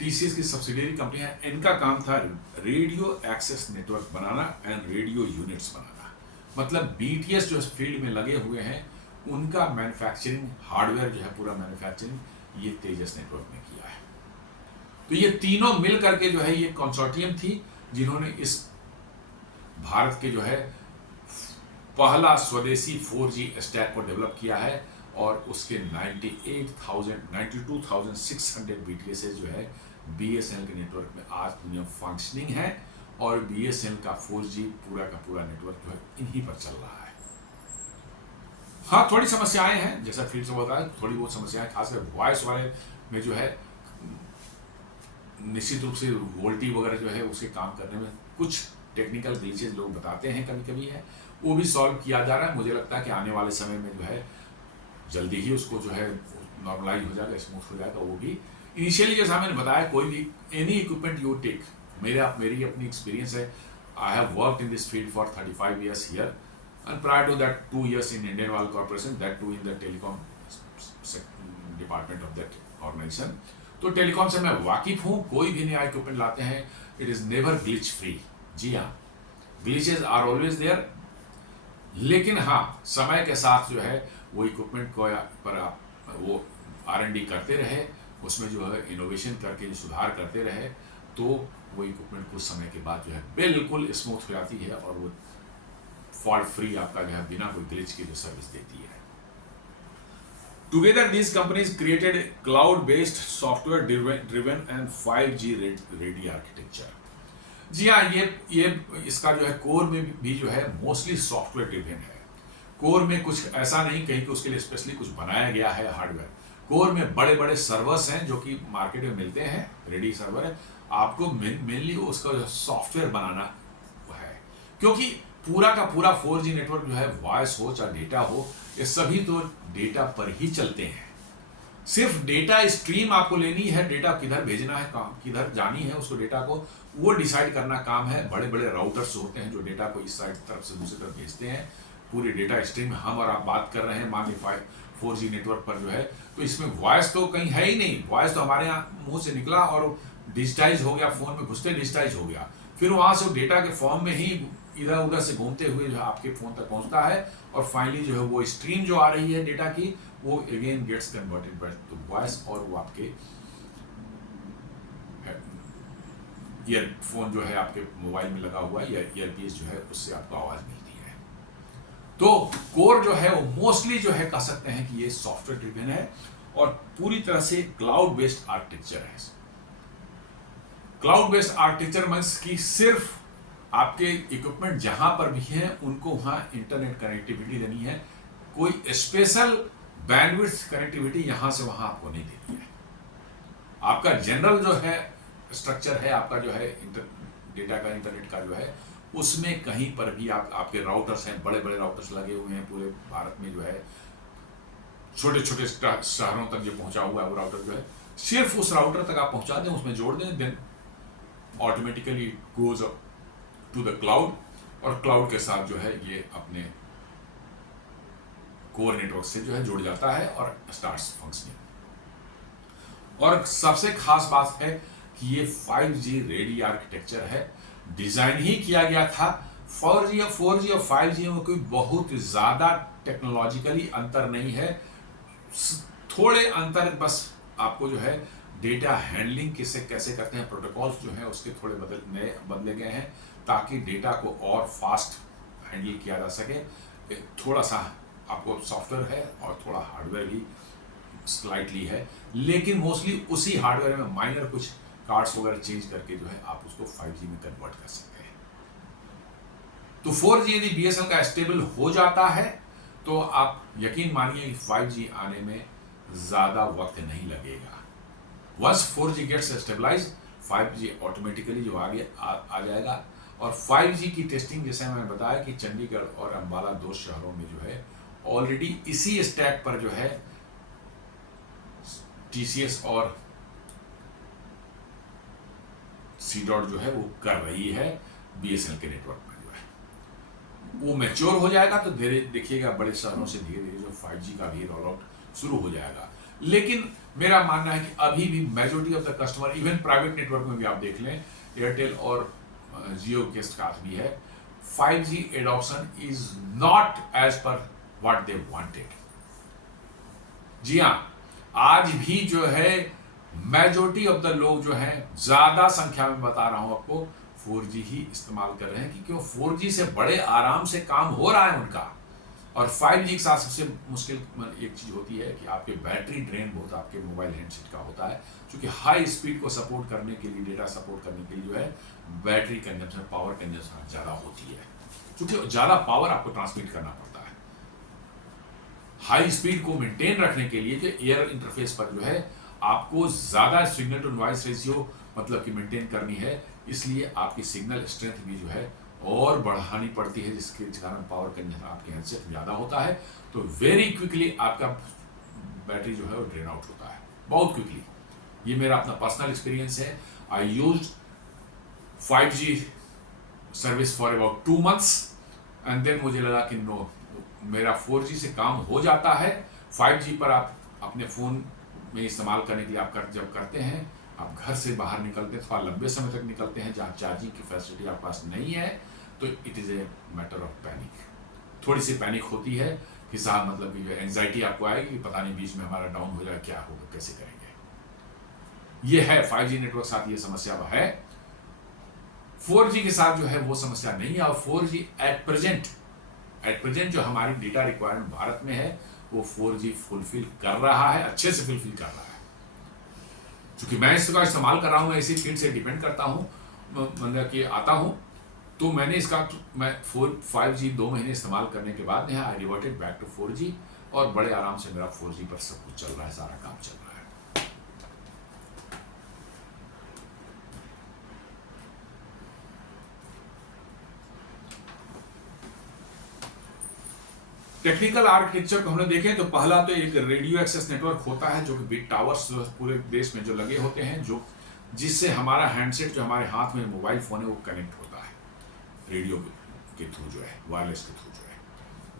TCS की सब्सिडियरी कंपनी है, इनका काम था रेडियो एक्सेस नेटवर्क बनाना एंड रेडियो यूनिट्स बनाना। मतलब BTS जो इस फील्ड में लगे हुए हैं उनका मैन्युफैक्चरिंग हार्डवेयर जो है पूरा मैन्युफैक्चरिंग ये तेजस नेटवर्क ने किया है। तो ये तीनों मिल करके जो है ये कंसोर्टियम थी जिन्होंने इस भारत के जो है पहला स्वदेशी 4G स्टैक को डेवलप किया है और उसके 92,600 BTS जो है BSNL के नेटवर्क में आज दुनिया फंक्शनिंग है और BSNL का 4G पूरा का पूरा नेटवर्क जो है इन्हीं पर चल रहा है। हाँ, थोड़ी समस्याएं हैं जैसा फील्ड से बताया, थोड़ी बहुत समस्याएं खासकर वॉइस वाले में जो है निश्चित रूप से वोल्टी वगैरह जो है उसके काम करने में कुछ टेक्निकल ग्लिचेस लोग बताते हैं कभी कभी है, वो भी सॉल्व किया जा रहा है। मुझे लगता है कि आने वाले समय में जो है जल्दी ही उसको जो है नॉर्मलाइज हो जाएगा, स्मूथ हो जाएगा। वो भी इनिशियली जैसा मैंने बताया कोई भी एनी इक्विपमेंट यू टेक, मेरी अपनी एक्सपीरियंस है, I have worked in this field for 35 years here and prior to that 2 years in Indian Oil Corporation, that too in the telecom department of that organization। तो टेलीकॉम से मैं वाकिफ हूँ। कोई भी नया इक्विपमेंट लाते हैं it is never glitch free. जी हाँ, ग्लिचेस आर ऑलवेज देयर, लेकिन हाँ समय के साथ जो है वो इक्विपमेंट को पर आप वो R&D करते रहे, उसमें जो है इनोवेशन करके जो सुधार करते रहे तो वो इक्विपमेंट कुछ समय के बाद जो है बिल्कुल स्मूथ हो जाती है और वो फॉल्ट फ्री आपका जो है बिना कोई ग्लिच की जो सर्विस देती है। Together these companies created cloud based software driven and 5G ready architecture. जी हाँ, ये इसका जो है कोर में भी जो है मोस्टली सॉफ्टवेयर ड्रिवन है। कोर में कुछ ऐसा नहीं कहीं कि उसके लिए स्पेशली कुछ बनाया गया है हार्डवेयर। कोर में बड़े बड़े सर्वर्स हैं जो कि मार्केट में मिलते हैं, रेडी सर्वर है। आपको मेनली उसका जो सॉफ्टवेयर बनाना है, क्योंकि पूरा का पूरा 4G नेटवर्क जो है वॉइस हो चाहे डेटा हो, ये सभी तो डेटा पर ही चलते हैं। सिर्फ डेटा स्ट्रीम आपको लेनी है, डेटा किधर भेजना है, काम किधर जानी है उसको, डेटा को वो डिसाइड करना काम है बड़े बड़े राउटर्स होते हैं जो डेटा को इस साइड तरफ से दूसरी तरफ भेजते हैं। पूरी डेटा स्ट्रीम हम और आप बात कर रहे हैं मान ली 4G नेटवर्क पर जो है, तो इसमें वॉइस तो कहीं है ही नहीं। वॉइस तो हमारे यहाँ मुंह से निकला और डिजिटाइज हो गया, फोन में घुसते डिजिटाइज हो गया, फिर वहां से डेटा के फॉर्म में ही इधर उधर से घूमते हुए जो है आपके फोन तक पहुंचता है और फाइनली जो है वो स्ट्रीम जो आ रही है डेटा की वो again gets converted by to voice और वो आपके ईयरफोन जो है आपके मोबाइल में लगा हुआ है या ईयरपीस जो है उससे आपको आवाज मिलती है। तो कोर जो है वो मोस्टली जो है कह सकते हैं कि ये सॉफ्टवेयर ड्रिवन है और पूरी तरह से क्लाउड बेस्ड आर्किटेक्चर है। क्लाउड बेस्ड आर्किटेक्चर मींस कि सिर्फ आपके इक्विपमेंट जहां पर भी हैं उनको वहां इंटरनेट कनेक्टिविटी देनी है, कोई स्पेशल बैंडविड्थ कनेक्टिविटी यहां से वहां आपको नहीं देनी है। आपका जनरल जो है स्ट्रक्चर है आपका जो है डेटा का इंटरनेट का जो है उसमें कहीं पर भी आपके राउटर्स हैं, बड़े बड़े राउटर्स लगे हुए हैं पूरे भारत में जो है, छोटे छोटे शहरों तक जो पहुंचा हुआ है वो राउटर जो है सिर्फ उस राउटर तक आप पहुंचा दें, उसमें जोड़ दें, then automatically goes up to the cloud और क्लाउड के साथ जो है ये अपने कोर नेटवर्क से जो है जुड़ जाता है और स्टार्ट्स फंक्शनिंग। और सबसे खास बात है कि ये 5G रेडी आर्किटेक्चर है, डिजाइन ही किया गया था 4G और 5G में कोई बहुत ज्यादा टेक्नोलॉजिकली अंतर नहीं है, थोड़े अंतर बस आपको जो है डेटा हैंडलिंग किससे कैसे करते हैं, प्रोटोकॉल्स जो है उसके थोड़े बदले गए हैं ताकि डेटा को और फास्ट हैंडल किया जा सके। थोड़ा सा आपको सॉफ्टवेयर है और थोड़ा हार्डवेयर भी स्लाइटली है, लेकिन मोस्टली उसी हार्डवेयर में माइनर कुछ कार्ड्स वगैरह चेंज करके जो है आप उसको 5G में कन्वर्ट कर सकते हैं। तो 4G यदि BSNL का स्टेबल हो जाता है तो आप यकीन मानिए कि 5G आने में ज्यादा वक्त नहीं लगेगा। Once 4G gets stabilise 5G automatically जो आगे आ जाएगा। और 5G की टेस्टिंग जैसे मैंने बताया कि चंडीगढ़ और अंबाला 2 शहरों में जो है ऑलरेडी इसी स्टैक पर जो है TCS और C-DOT जो है वो कर रही है BSNL के नेटवर्क में जो है वो मैच्योर हो जाएगा तो धीरे देखिएगा बड़े शहरों से धीरे धीरे जो 5G का भी रोल आउट शुरू हो जाएगा। लेकिन मेरा मानना है कि अभी भी majority of the customer even private network में भी आप देख लें एयरटेल और जियो के साथ भी है, 5G adoption is not as per what they wanted. जी हाँ, आज भी जो है मेजोरिटी ऑफ द लोग जो है ज्यादा संख्या में बता रहा हूं आपको 4G ही इस्तेमाल कर रहे हैं कि क्यों 4G से बड़े आराम से काम हो रहा है उनका। और 5G के साथ सबसे मुश्किल एक चीज होती है कि आपके बैटरी ड्रेन बहुत आपके मोबाइल हैंडसेट का होता है, क्योंकि हाई स्पीड को सपोर्ट करने के लिए, डेटा सपोर्ट करने के लिए जो है बैटरी कंजम्पशन, पावर कंजम्पशन ज्यादा होती है, क्योंकि ज्यादा पावर आपको ट्रांसमिट करना पड़ता है। हाई स्पीड को मेंटेन रखने के लिए जो एयर इंटरफेस पर जो है आपको ज्यादा सिग्नल टू नॉइस रेशियो मतलब कि मेंटेन करनी है, इसलिए आपकी सिग्नल स्ट्रेंथ भी जो है और बढ़ानी पड़ती है, जिसके कारण पावर कंजम्पशन आपके हैंडसेट ज्यादा होता है, तो वेरी क्विकली आपका बैटरी जो है वो ड्रेन आउट होता है बहुत क्विकली। ये मेरा अपना पर्सनल एक्सपीरियंस है। I used 5G service for about 2 months and then मुझे लगा कि नो, मेरा 4G से काम हो जाता है। 5G पर आप अपने फ़ोन में इस्तेमाल करने के लिए आप जब करते हैं, आप घर से बाहर निकलते हैं, थोड़ा लंबे समय तक निकलते हैं जहाँ चार्जिंग की फैसिलिटी आपके पास नहीं है, तो it is a matter of panic. थोड़ी सी पैनिक होती है कि साहब मतलब कि जो एंजाइटी आपको आएगी कि पता नहीं बीच में हमारा डाउन हो जाए, क्या होगा, कैसे करेंगे। ये है 5G नेटवर्क साथ ये समस्या है। 4G के साथ जो है वो समस्या नहीं है। और 4G एट प्रेजेंट जो हमारी डेटा रिक्वायरमेंट भारत में है वो 4G फुलफिल कर रहा है, अच्छे से फुलफिल कर रहा है। क्योंकि मैं इसका इस्तेमाल कर रहा हूँ, मैं इसी फील्ड से डिपेंड करता हूँ, मतलब कि आता हूँ, तो मैंने इसका मैं 5G 2 महीने इस्तेमाल करने के बाद आई रिवर्टेड बैक टू 4G और बड़े आराम से मेरा 4G पर सब कुछ चल रहा है, सारा काम चल रहा है। टेक्निकल आर्किटेक्चर को हमने देखें तो पहला तो एक रेडियो एक्सेस नेटवर्क होता है, जो कि बिग टावर्स पूरे देश में जो लगे होते हैं, जो जिससे हमारा हैंडसेट जो हमारे हाथ में मोबाइल फोन है वो कनेक्ट होता है रेडियो के थ्रू, जो है वायरलेस के थ्रू जो है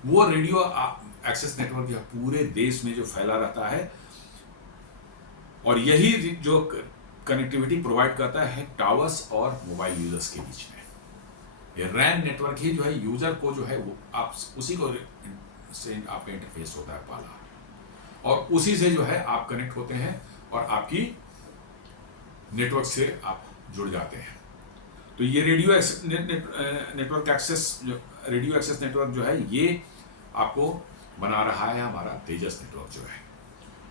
वो रेडियो एक्सेस नेटवर्क जो है पूरे देश में जो फैला रहता है, और यही जो कनेक्टिविटी प्रोवाइड करता है टावर्स और मोबाइल यूजर्स के बीच में। ये रैन नेटवर्क ही जो है यूजर को जो है वो आप उसी को से आपका इंटरफेस होता है पहला, और उसी से जो है आप कनेक्ट होते हैं और आपकी नेटवर्क से आप जुड़ जाते हैं। तो ये radio network access radio access network जो है ये आपको बना रहा है हमारा तेजस नेटवर्क जो है।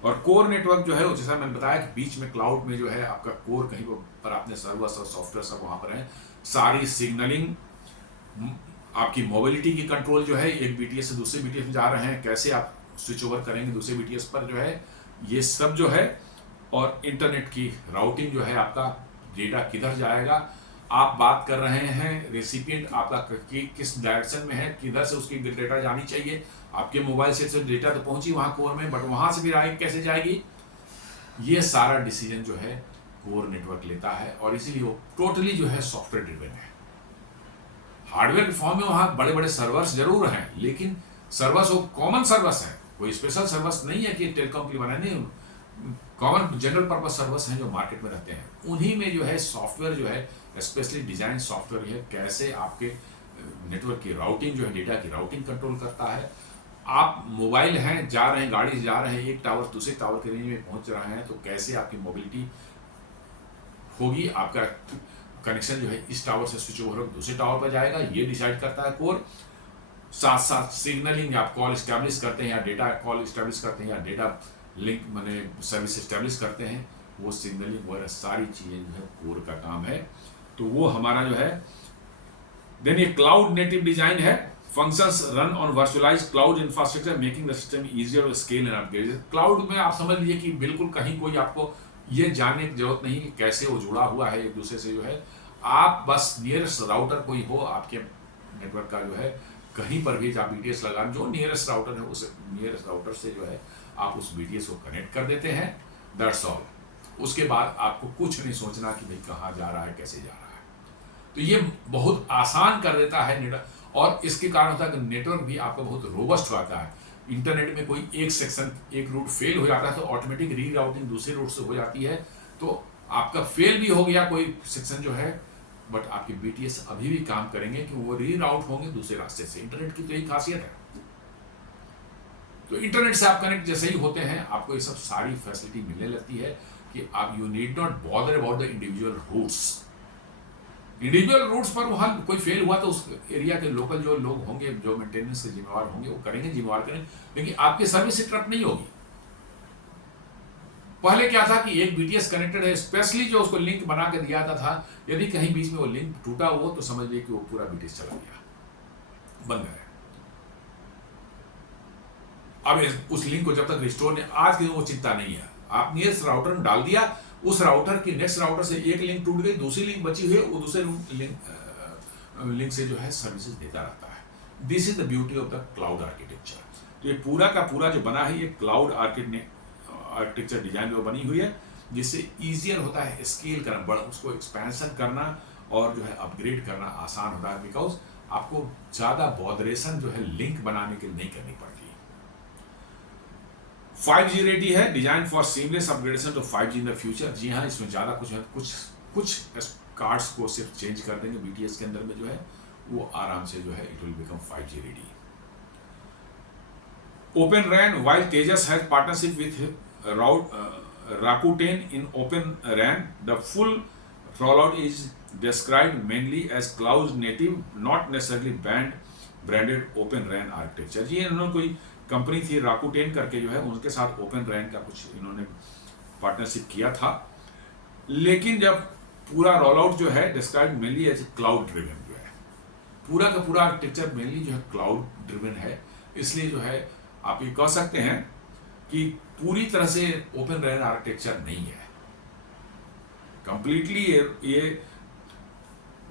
और कोर नेटवर्क जो है जैसा मैंने बताया कि बीच में क्लाउड में जो है आपका कोर कहीं पर आपने सर्वर्स और सॉफ्टवेयर सब वहां पर है, सारी सिग्नलिंग, आपकी मोबिलिटी की कंट्रोल जो है, एक BTS से दूसरे BTS में जा रहे हैं, कैसे आप स्विच ओवर करेंगे दूसरे BTS पर जो है, ये सब जो है, और इंटरनेट की राउटिंग जो है, आपका डेटा किधर जाएगा, आप बात कर रहे हैं रेसिपिएंट आपका किस डायरेक्शन में है, किधर से उसकी डेटा जानी चाहिए, आपके मोबाइल से डेटा तो पहुंची वहां कोर में, बट वहां से फिर आगे कैसे जाएगी, ये सारा डिसीजन जो है कोर नेटवर्क लेता है। और इसीलिए वो टोटली जो है सॉफ्टवेयर ड्रिवन है। हार्डवेयर के फॉर्म में वहाँ बड़े बड़े सर्वर्स जरूर हैं, लेकिन सर्वर्स वो कॉमन सर्वर्स है, कोई स्पेशल सर्वर्स नहीं है कि टेलीकॉम के लिए बनाए, नहीं, कॉमन जनरल पर्पस सर्वर्स हैं जो मार्केट में रहते हैं। उन्हीं में जो है सॉफ्टवेयर जो है स्पेशली डिजाइन सॉफ्टवेयर है, कैसे आपके नेटवर्क की राउटिंग जो है, डेटा की राउटिंग कंट्रोल करता है। आप मोबाइल हैं, जा रहे हैं, गाड़ी से जा रहे हैं, एक टावर दूसरे टावर के रेंज में पहुंच रहे हैं, तो कैसे आपकी मोबिलिटी होगी, आपका कनेक्शन जो है इस टावर से स्विच ओवर होकर दूसरे टावर पर जाएगा, ये डिसाइड करता है कोर। साथ साथ सिग्नलिंग, आप कॉल इस्टेब्लिश करते हैं या डेटा कॉल इस्टेब्लिश करते हैं या डेटा लिंक मैंने सर्विस इस्टेब्लिश करते हैं, वो सिग्नलिंग वगैरह सारी चीज़ें जो है कोर का काम है। तो वो हमारा जो है देन ये क्लाउड नेटिव डिजाइन है। Functions run on virtualised cloud infrastructure making the system easier to scale and upgrade. Cloud में आप समझ लीजिए कि बिल्कुल कहीं कोई आपको ये जानने की जरूरत नहीं कि कैसे वो जुड़ा हुआ है एक दूसरे से, जो है आप बस नियरेस्ट राउटर कोई हो आपके नेटवर्क का, जो है कहीं पर भी आप BTS लगा, जो नियरेस्ट राउटर है उस नियरेस्ट राउटर से जो है आप उस BTS को कनेक्ट कर देते हैं, दैट्स ऑल। उसके बाद आपको कुछ नहीं सोचना कि भाई कहाँ जा रहा है, कैसे जा रहा है। तो ये बहुत आसान कर देता है नेटवर्क, और इसके कारण होता है कि नेटवर्क भी आपका बहुत रोबस्ट होता है। इंटरनेट में कोई एक सेक्शन, एक रूट फेल हो जाता है तो ऑटोमेटिक रीराउटिंग दूसरे रूट से हो जाती है, तो आपका फेल भी हो गया कोई सेक्शन जो है बट आपके बीटीएस अभी भी काम करेंगे कि वो रीराउट होंगे दूसरे रास्ते से। इंटरनेट की तो यही खासियत है। तो इंटरनेट से आप कनेक्ट जैसे ही होते हैं आपको ये सब सारी फैसिलिटी मिलने लगती है कि आप you need not bother about the individual routes. Individual routes पर वहां कोई फेल हुआ तो उस एरिया के लोकल जो लोग होंगे, जो मेंटेनेंस के जिम्मेवार होंगे, वो करेंगे, जिम्मेवार करेंगे, लेकिन आपकी सर्विस इंटरप्ट नहीं होगी। पहले क्या था कि एक बीटीएस कनेक्टेड है, स्पेशली जो उसको लिंक बना के दिया था, यदि कहीं बीच में वो लिंक टूटा हो तो समझ लीजिए कि वो पूरा बीटीएस चला गया, बंद है। अब उस लिंक को जब तक रिस्टोर नहीं, आज के दिन वो चिंता नहीं है। आपने इस राउटर में डाल दिया, उस राउटर की नेक्स्ट राउटर से एक लिंक टूट गई, दूसरी लिंक बची हुई है, वो दूसरे लिंक से जो है सर्विसेज देता रहता है। This is the beauty of the cloud architecture. तो ये पूरा का पूरा जो बना है ये क्लाउड आर्किटेक्चर डिजाइन में बनी हुई है, जिससे ईजियर होता है स्केल करना, उसको एक्सपेंशन करना और जो है अपग्रेड करना आसान होता है, बिकॉज आपको ज्यादा बॉदरेशन जो है लिंक बनाने के लिए नहीं करनी पड़ती। 5G रेडी है, design for seamless upgradation to 5G in the future. जी हाँ, इसमें ज्यादा कुछ है, कुछ कार्ड्स को सिर्फ चेंज कर देंगे बीटीएस के अंदर में, जो है वो आराम से जो है it will become 5G ready. Open RAN, while Tejas has partnership with Rakuten in Open RAN, the full rollout is described mainly as cloud native, not necessarily branded Open RAN architecture। जी इन्होंने कोई कंपनी थी Rakuten करके जो है, उनके साथ Open RAN का कुछ इन्होंने पार्टनरशिप किया था, लेकिन जब पूरा रोल आउट जो है describe mainly as cloud driven, जो है पूरा का पूरा आर्किटेक्चर मेनली जो है क्लाउड ड्रिवन है। इसलिए जो है आप ये कह सकते हैं कि पूरी तरह से ओपन रैन आर्किटेक्चर नहीं है कंप्लीटली। ये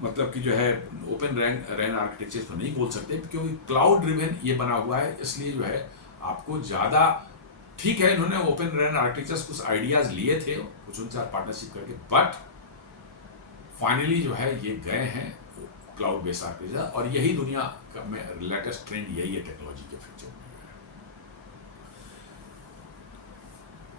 मतलब कि जो है ओपन रैन आर्किटेक्चर तो नहीं बोल सकते, क्योंकि क्लाउड ड्रिवन ये बना हुआ है। इसलिए जो है आपको ज्यादा ठीक है, इन्होंने ओपन रैन आर्किटेक्चर कुछ आइडियाज लिए थे कुछ उनके साथ पार्टनरशिप करके, बट फाइनली जो है ये गए हैं क्लाउड बेस्ड आर्किटेक्चर, और यही दुनिया का में लेटेस्ट ट्रेंड यही है टेक्नोलॉजी के फ्यूचर में।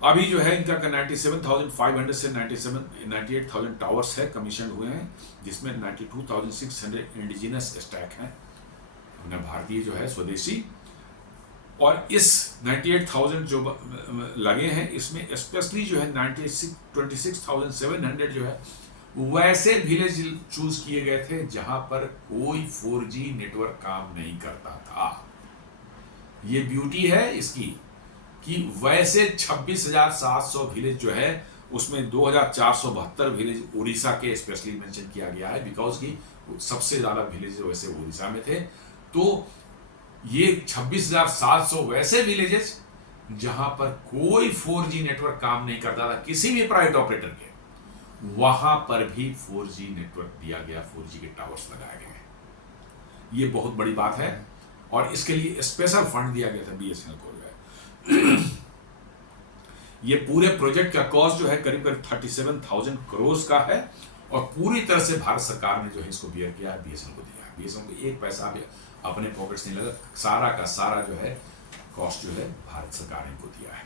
अभी जो है इनका 97,500 से 98,000 टावर्स है कमीशन हुए हैं, जिसमें 92,600 इंडिजिनस स्टैक हैं अपने भारतीय जो है स्वदेशी, और इस 98,000 जो लगे हैं इसमें स्पेशली जो है 26,700 जो है वैसे विलेज चूज किए गए थे जहां पर कोई 4G नेटवर्क काम नहीं करता था। ये ब्यूटी है इसकी कि वैसे 26,700 विलेज जो है उसमें 2,472 विलेज उड़ीसा के स्पेशली मेंशन किया गया है, बिकॉज की सबसे ज्यादा विलेज वैसे उड़ीसा में थे। तो ये 26,700 वैसे विलेजेस जहां पर कोई 4G नेटवर्क काम नहीं करता था किसी भी प्राइवेट ऑपरेटर के, वहां पर भी 4G नेटवर्क दिया गया, 4G के टावर्स लगाए गए। ये बहुत बड़ी बात है, और इसके लिए स्पेशल फंड दिया गया था बीएसएनएल को। ये पूरे प्रोजेक्ट का कॉस्ट जो है करीब करीब 37,000 करोड़ का है, और पूरी तरह से भारत सरकार ने जो है इसको बियर किया है, बीएसएनएल को दिया है। बीएसएनएल को एक पैसा भी अपने पॉकेट्स नहीं लगा, सारा का सारा जो है कॉस्ट जो है भारत सरकार ने इनको दिया है।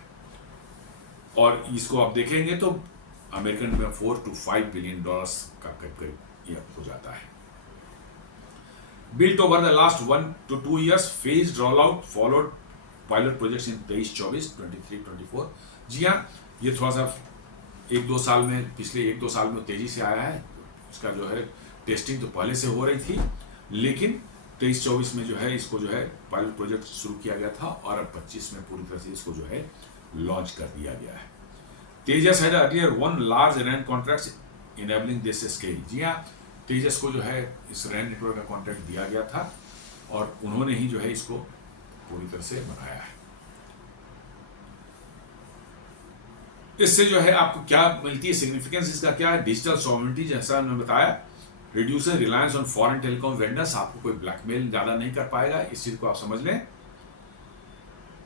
और इसको आप देखेंगे तो अमेरिकन में $4 to $5 बिलियन का करीब यह हो जाता है। Built over the last 1 to 2 years, phased rollout followed pilot projects in 23-24, 23-24। जी हाँ, ये थोड़ा सा 1-2 साल में, पिछले 1-2 साल में तेजी से आया है। इसका जो है टेस्टिंग तो पहले से हो रही थी, लेकिन 23-24 में जो है इसको जो है पायलट प्रोजेक्ट शुरू किया गया था, और अब 25 में पूरी तरह से इसको जो है लॉन्च कर दिया गया है। Tejas had earlier one large RAN contract enabling this scale. जी हाँ, तेजस को जो है इस रैन नेटवर्क का कॉन्ट्रैक्ट दिया गया था, और उन्होंने ही जो है इसको पूरी तरह से बनाया है। इससे जो है आपको क्या मिलती है सिग्निफिकेंस, इसका क्या है? डिजिटल सॉवरेनिटी, जैसा मैंने बताया, reducer reliance on foreign telecom vendors, आपको कोई ब्लैकमेल ज्यादा नहीं कर पाएगा, इस चीज को आप समझ लें।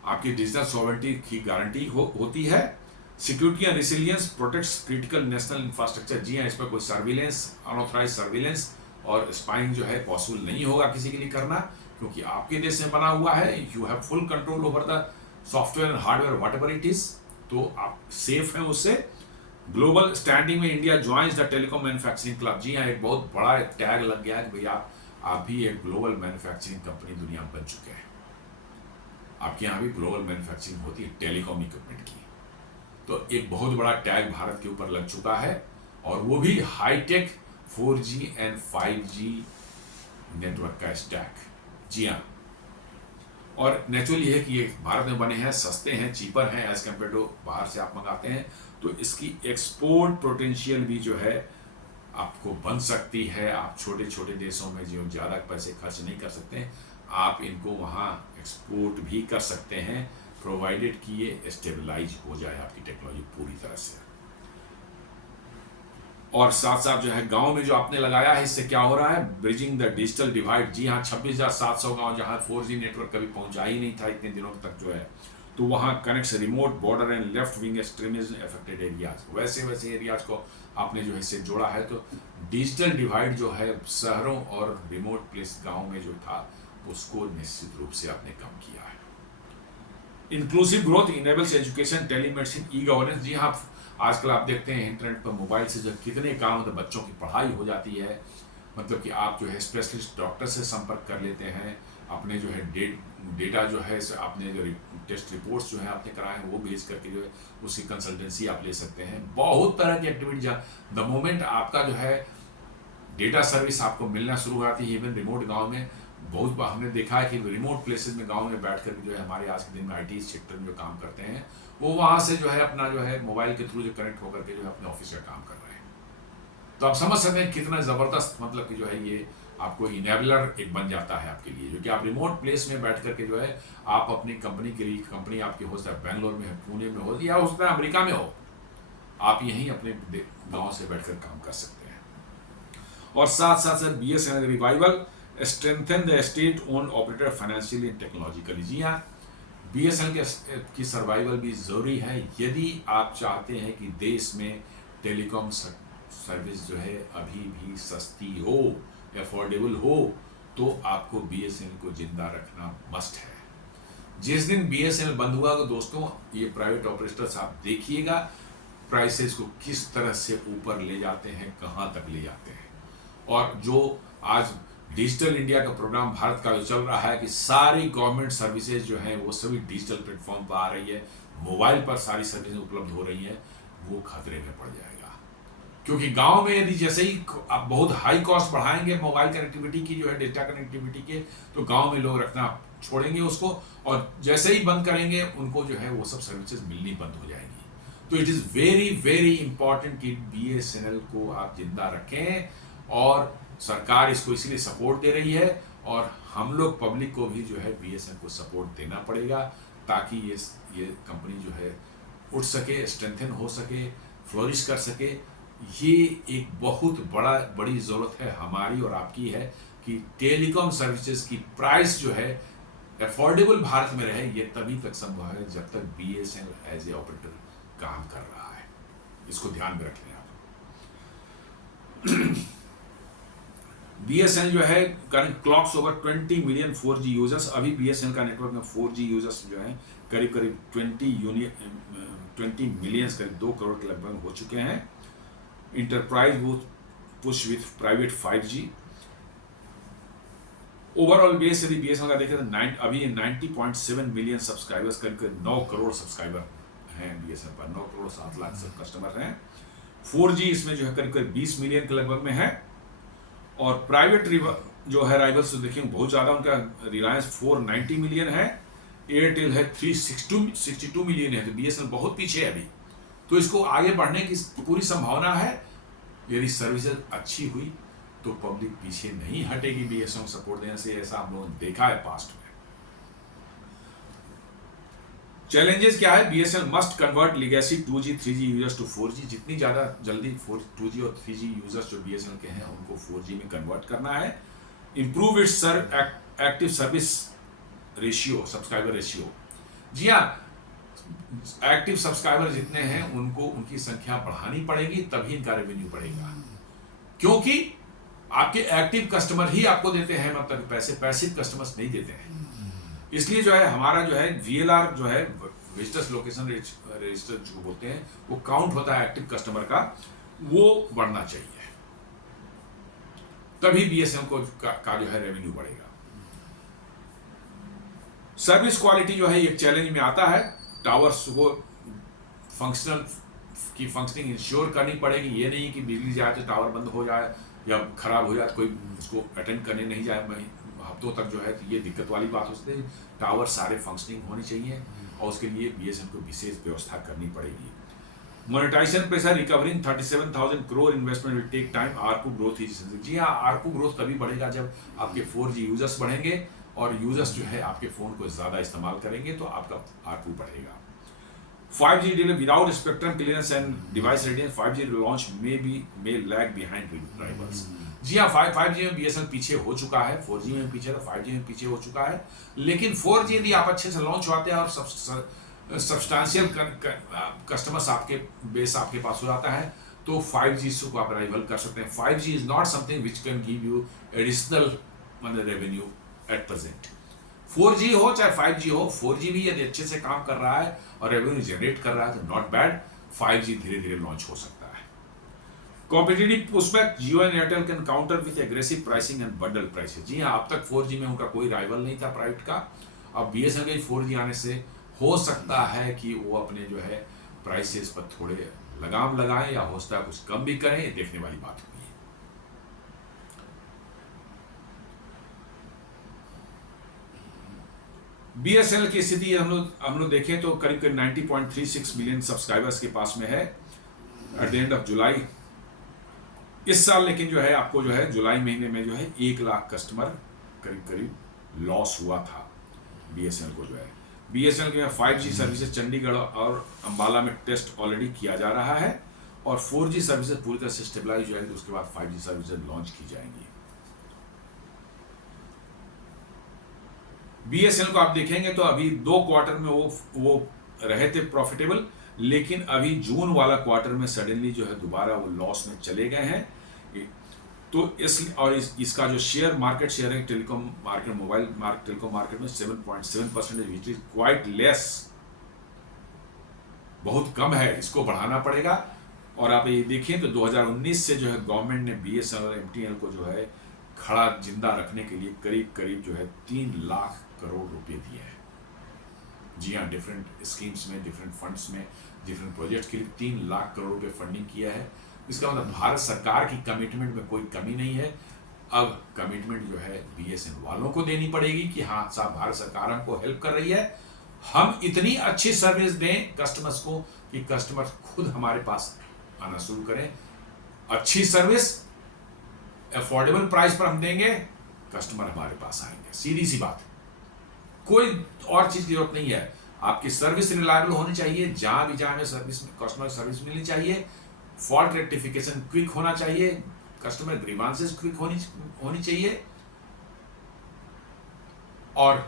आपकी डिजिटल सॉवरेनिटी की गारंटी होती है। Security and resilience protects critical national infrastructure. जी हाँ, इस पर कोई सर्विलेंस, अनऑथराइज सर्विलेंस और स्पाइंग जो है पॉसिबल नहीं होगा किसी के लिए करना, क्योंकि आपके देश में बना हुआ है। You have full control over the software and hardware whatever it is, तो आप सेफ हैं उससे। ग्लोबल स्टैंडिंग में India joins the telecom manufacturing club. जी हाँ, एक बहुत बड़ा टैग लग गया कि भैया आप भी एक ग्लोबल मैन्युफैक्चरिंग कंपनी दुनिया में बन चुके हैं। आपके यहाँ भी ग्लोबल मैन्युफैक्चरिंग होती है टेलीकॉम इक्विपमेंट की। तो एक बहुत बड़ा टैग भारत के ऊपर लग चुका है, और वो भी high tech 4G and 5G network का स्टैक। जी हाँ, और नेचुरली है कि ये भारत में बने हैं, सस्ते हैं, चीपर हैं एज कम्पेयर टू बाहर से आप मंगाते हैं, तो इसकी एक्सपोर्ट पोटेंशियल भी जो है आपको बन सकती है। आप छोटे छोटे देशों में जो ज़्यादा पैसे खर्च नहीं कर सकते, आप इनको वहाँ एक्सपोर्ट भी कर सकते हैं, प्रोवाइडेड कि ये स्टेबलाइज हो जाए आपकी टेक्नोलॉजी पूरी तरह से। और साथ साथ जो है गांव में जो आपने लगाया है, इससे क्या हो रहा है, ब्रिजिंग द डिजिटल डिवाइड। जी हाँ, 26,700 गांव जहां 4G नेटवर्क कभी पहुंचा ही नहीं था इतने दिनों तक जो है, तो वहां connects remote border and left wing extremism affected areas. वैसे वैसे एरियाज को आपने जो है इससे जोड़ा है, तो डिजिटल डिवाइड जो है शहरों और रिमोट प्लेस गाँव में जो था उसको निश्चित रूप से आपने कम किया है। Inclusive growth enables education, telemedicine, e governance. जी हाँ, आजकल आप देखते हैं इंटरनेट पर मोबाइल से जो कितने काम होते हैं, बच्चों की पढ़ाई हो जाती है, मतलब कि आप जो है स्पेशलिस्ट डॉक्टर से संपर्क कर लेते हैं, अपने जो है डेटा जो है आपने जो टेस्ट रिपोर्ट्स जो है आपने कराए हैं वो भेज करके जो है उसकी कंसल्टेंसी आप ले सकते हैं। बहुत तरह की एक्टिविटी द मोमेंट आपका जो है डेटा सर्विस आपको मिलना शुरू हो जाती है, इवन रिमोट गाँव में। बहुत बार हमने देखा है कि रिमोट प्लेसेस में गांव में बैठ कर जो है हमारे आज के दिन में आईटी सेक्टर में जो काम करते हैं, वो वहां से जो है अपना जो है मोबाइल के थ्रू जो कनेक्ट होकर के जो है अपने ऑफिस का काम कर रहे हैं। तो आप समझ सकते हैं कितना ज़बरदस्त, मतलब कि जो है ये आपको इनेबलर एक बन जाता है आपके लिए, जो कि आप रिमोट प्लेस में बैठ करके जो है आप अपनी कंपनी के लिए, कंपनी आपकी हो सकता है बेंगलोर में है, पुणे में हो, या हो सकता है अमेरिका में हो, आप यहीं अपने गाँव से बैठ कर काम कर सकते हैं। और साथ साथ sir BSNL revival, strengthen the state own operator financially and technologically. जी हाँ, BSNL की सर्वाइवल भी ज़रूरी है। यदि आप चाहते हैं कि देश में टेलीकॉम सर्विस जो है अभी भी सस्ती हो, अफोर्डेबल हो, तो आपको BSNL को जिंदा रखना मस्ट है। जिस दिन BSNL बंद हुआ तो दोस्तों ये प्राइवेट ऑपरेटर्स आप देखिएगा प्राइसेस को किस तरह से ऊपर ले जाते हैं, कहाँ तक ले जाते हैं। और जो आज डिजिटल इंडिया का प्रोग्राम भारत का जो चल रहा है कि सारी गवर्नमेंट सर्विसेज जो है वो सभी डिजिटल प्लेटफॉर्म पर आ रही है, मोबाइल पर सारी सर्विसेज उपलब्ध हो रही है, वो खतरे में पड़ जाएगा। क्योंकि गांव में यदि जैसे ही आप बहुत हाई कॉस्ट बढ़ाएंगे मोबाइल कनेक्टिविटी की, जो है डेटा कनेक्टिविटी के, तो गांव में लोग रखना छोड़ेंगे उसको, और जैसे ही बंद करेंगे उनको जो है वो सब सर्विसेज मिलनी बंद हो जाएंगी। तो it is very very important कि BSNL को आप जिंदा रखें, और सरकार इसको इसीलिए सपोर्ट दे रही है, और हम लोग पब्लिक को भी जो है BSNL को सपोर्ट देना पड़ेगा, ताकि ये कंपनी जो है उठ सके, स्ट्रेंथन हो सके, फ्लोरिश कर सके। ये एक बहुत बड़ी ज़रूरत है हमारी और आपकी है कि टेलीकॉम सर्विसेज की प्राइस जो है अफोर्डेबल भारत में रहे। ये तभी तक संभव है जब तक BSNL एज ए ऑपरेटर काम कर रहा है। इसको ध्यान में रख लें आप। BSNL जो है current clocks over 20 million 4G users. अभी BSNL का नेटवर्क में 4G यूजर्स जो है करीब 20 मिलियन, करीब 2 करोड़ के लगभग हो चुके हैं। इंटरप्राइज वो push with private 5G। Overall base यदि BSNL का देखें तो अभी 90.7 मिलियन सब्सक्राइबर्स, करीब 9 करोड़ सब्सक्राइबर हैं BSNL पर, 9 करोड़ 7 लाख सब कस्टमर हैं। 4G इसमें जो है करीब 20 मिलियन के लगभग में है। और प्राइवेट जो है राइवल्स तो देखिए बहुत ज़्यादा, उनका रिलायंस 490 मिलियन है, एयरटेल है 362 मिलियन है, तो BSNL बहुत पीछे है अभी। तो इसको आगे बढ़ने की पूरी संभावना है। यदि सर्विसेज अच्छी हुई तो पब्लिक पीछे नहीं हटेगी BSNL सपोर्ट देने से, ऐसा हम लोगों ने देखा है पास्ट में। चैलेंजेस क्या है, BSNL must convert legacy 2G 3G users to 4G। जितनी ज़्यादा जल्दी 2G और 3G यूजर्स जो BSNL के हैं उनको 4G में कन्वर्ट करना है। Improve its active service ratio, subscriber ratio. जी हाँ, एक्टिव सब्सक्राइबर जितने हैं उनको उनकी संख्या बढ़ानी पड़ेगी, तभी इनका रेवेन्यू बढ़ेगा। क्योंकि आपके एक्टिव कस्टमर ही आपको देते हैं, मतलब पैसे, पैसिव कस्टमर्स नहीं देते हैं। इसलिए जो है हमारा जो है VLR जो है विजिटर्स लोकेशन रजिस्टर जो बोलते हैं, वो काउंट होता है एक्टिव कस्टमर का, वो बढ़ना चाहिए, तभी बीएसएनएल का जो है रेवेन्यू बढ़ेगा। सर्विस क्वालिटी जो है एक चैलेंज में आता है। टावर्स को फंक्शनिंग इंश्योर करनी पड़ेगी। ये नहीं कि बिजली जाए तो टावर बंद हो जाए या खराब हो जाए, कोई उसको अटेंड करने नहीं जाए हफ्तों तक जो है, तो ये दिक्कत वाली बात हो सकती है। टावर सारे फंक्शनिंग होनी चाहिए और उसके लिए बीएसएनएल को विशेष व्यवस्था करनी पड़ेगी। Monetisation pressure recovering 37,000 crore investment will take time, ARPU growth is. जी हाँ, आरपू ग्रोथ तभी बढ़ेगा जब आपके 4G यूजर्स बढ़ेंगे और यूजर्स जो है आपके फोन को ज्यादा इस्तेमाल करेंगे तो आपका आरपू बढ़ेगा। 5G deal without spectrum clearance and device readiness, 5G launch may lag behind rivals। जी हाँ, 5G में बीएसएनएल पीछे हो चुका है, 4G में पीछे था, 5G में पीछे हो चुका है। लेकिन 4G यदि आप अच्छे से लॉन्च होते हैं और सब्सटेंशियल कस्टमर्स आपके बेस आपके पास हो जाता है तो 5G को आप राइवल कर सकते हैं। 5G is not something which can give you additional revenue at present. 4G हो चाहे 5G हो, 4G भी यदि अच्छे से काम कर रहा है और रेवेन्यू जनरेट कर रहा है तो नॉट बैड। 5G धीरे धीरे लॉन्च हो सकता है। Competitive pushback, Jio and Airtel can counter with aggressive pricing and bundle prices. जी हाँ, अब तक 4G में उनका कोई राइवल नहीं था प्राइवेट का। अब बीएसएनएल के 4G आने से हो सकता है कि वो अपने जो है प्राइसेस पर थोड़े लगाम लगाएं या हो सकता है कुछ कम भी करें, ये देखने वाली बात होगी। बीएसएनएल की स्थिति हम लोग देखें तो करीब करीब 90.36 मिलियन सब्सक्राइबर्स के पास में है at the end of July इस साल। लेकिन जो है आपको जो है जुलाई महीने में जो है 1 लाख कस्टमर करीब करीब लॉस हुआ था बीएसएनएल को। जो है बीएसएनएल के 5G सर्विसेज चंडीगढ़ और अंबाला में टेस्ट ऑलरेडी किया जा रहा है और 4G सर्विसेज पूरी तरह से स्टेबलाइज हो जाएगी, उसके बाद 5G सर्विसेज लॉन्च की जाएंगी। बीएसएनएल को आप देखेंगे तो अभी 2 क्वार्टर में वो रहे थे प्रॉफिटेबल, लेकिन अभी जून वाला क्वार्टर में सडनली जो है दोबारा वो लॉस में चले गए हैं। तो इसका जो शेयर मार्केट शेयर है telecom market, mobile market, telecom market में 7.7% विच इज क्वाइट लेस, बहुत कम है, इसको बढ़ाना पड़ेगा। और आप ये देखें तो 2019 से जो है गवर्नमेंट ने बीएसएनएल और एमटीएनएल को जो है खड़ा जिंदा रखने के लिए करीब करीब जो है 3 लाख करोड़ रुपए दिए हैं। जी हाँ, डिफरेंट स्कीम्स में, डिफरेंट फंड्स में, डिफरेंट प्रोजेक्ट के लिए 3 लाख करोड़ रुपए फंडिंग किया है। इसका मतलब भारत सरकार की कमिटमेंट में कोई कमी नहीं है। अब कमिटमेंट जो है बीएसएनएल वालों को देनी पड़ेगी कि हाँ साहब, भारत सरकार हमको हेल्प कर रही है, हम इतनी अच्छी सर्विस दें कस्टमर्स को कि कस्टमर खुद हमारे पास आना शुरू करें। अच्छी सर्विस अफोर्डेबल प्राइस पर हम देंगे, कस्टमर हमारे पास आएंगे। सीधी सी बात, कोई और चीज की जरूरत नहीं है। आपकी सर्विस रिलायबल होनी चाहिए, जहां भी जहां सर्विस कस्टमर सर्विस मिलनी चाहिए, फॉल्ट रेक्टिफिकेशन क्विक होना चाहिए, कस्टमर ग्रीवांसेस क्विक होनी चाहिए और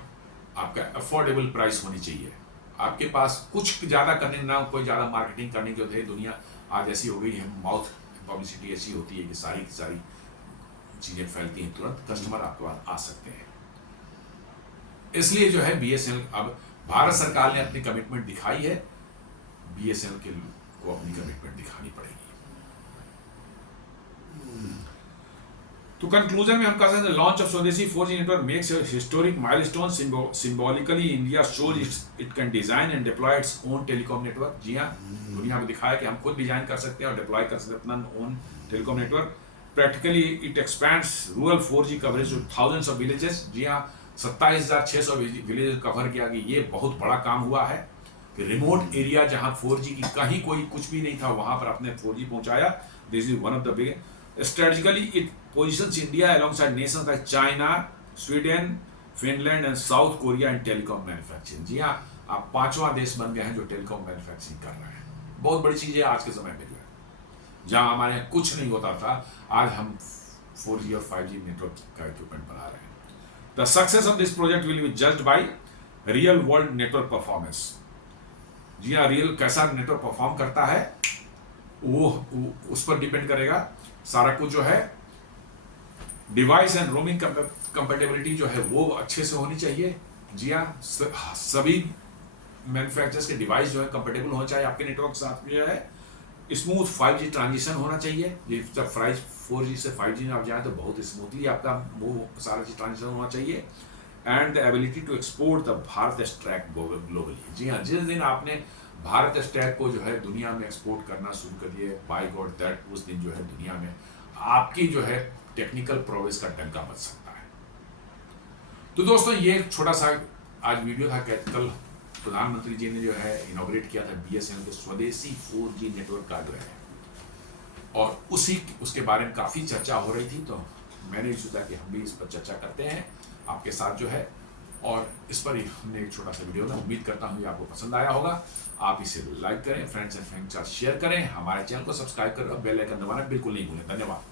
आपका अफोर्डेबल प्राइस होनी चाहिए। आपके पास कुछ ज्यादा करने ना, कोई ज्यादा मार्केटिंग करने की होती है। दुनिया आज ऐसी हो गई है, माउथ पब्लिसिटी ऐसी होती है कि सारी की सारी चीजें फैलती हैं, तुरंत कस्टमर आपके पास आ सकते हैं। इसलिए जो है बीएसएनएल, अब भारत सरकार ने अपनी कमिटमेंट दिखाई है, बीएसएनएल को अपनी कमिटमेंट दिखानी पड़ेगी। तो कंक्लूजन में हम कह सकते हैं लॉन्च ऑफ स्वदेशी 4G network makes a historic milestone, symbolically India shows it can design and deploy its own telecom network। जी हाँ, दुनिया को दिखाया कि हम खुद डिजाइन कर सकते हैं और डिप्लॉय कर सकते हैं अपना own telecom network. Practically it expands rural 4G coverage to thousands of villages. जी हाँ, 27,600 विलेजेस कवर किया गया। ये बहुत बड़ा काम हुआ है कि रिमोट एरिया जहां 4G की कहीं कोई कुछ भी नहीं था, वहां पर अपने 4G पहुंचाया। This is one of the big strategically it positions India alongside nations like China, Sweden, Finland and South Korea in telecom manufacturing। जी हाँ, आप 5वां देश बन गए हैं जो टेलीकॉम मैन्युफैक्चरिंग कर रहे हैं। बहुत बड़ी चीज है आज के समय में जो है, जहां हमारे यहाँ कुछ नहीं होता था, आज हम 4G और 5G नेटवर्क का इक्विपमेंट बना रहे हैं। The success of this project will be judged by real world network performance। जी हाँ, रियल कैसा नेटवर्क परफॉर्म करता है वो उस पर डिपेंड करेगा सारा कुछ। जो है डिवाइस एंड रोमिंग कंपैटिबिलिटी जो है वो अच्छे से होनी चाहिए। जी हाँ, सभी मैन्युफैक्चरर्स के डिवाइस जो है कंपेटेबल होना चाहिए आपके नेटवर्क के साथ, जो है स्मूथ 5G ट्रांजिशन होना चाहिए। ये जब 4G से 5G में आप जाए तो बहुत स्मूथली आपका वो सारा चीज ट्रांजिशन होना चाहिए। And the ability to export the Bharat stack globally. जी हाँ, जिस दिन आपने भारत स्टैक को जो है दुनिया में एक्सपोर्ट करना शुरू कर दिए, बाय गॉड दैट उस दिन जो है दुनिया में आपकी जो है टेक्निकल प्रोग्रेस का डंका बज सकता है। तो दोस्तों ये एक छोटा सा आज वीडियो था। कल प्रधानमंत्री जी ने जो है इनॉग्रेट किया था BSNL के स्वदेशी 4G नेटवर्क का जो है, और उसके बारे में काफ़ी चर्चा हो रही थी, तो मैंने सोचा कि हम भी इस पर चर्चा करते हैं आपके साथ जो है, और इस पर ही हमने एक छोटा सा वीडियो ना, उम्मीद करता हूँ कि आपको पसंद आया होगा। आप इसे लाइक करें, फ्रेंड्स एंड फैमिली के साथ शेयर करें, हमारे चैनल को सब्सक्राइब करें और बेल आइकन दबाना बिल्कुल नहीं भूलें। धन्यवाद।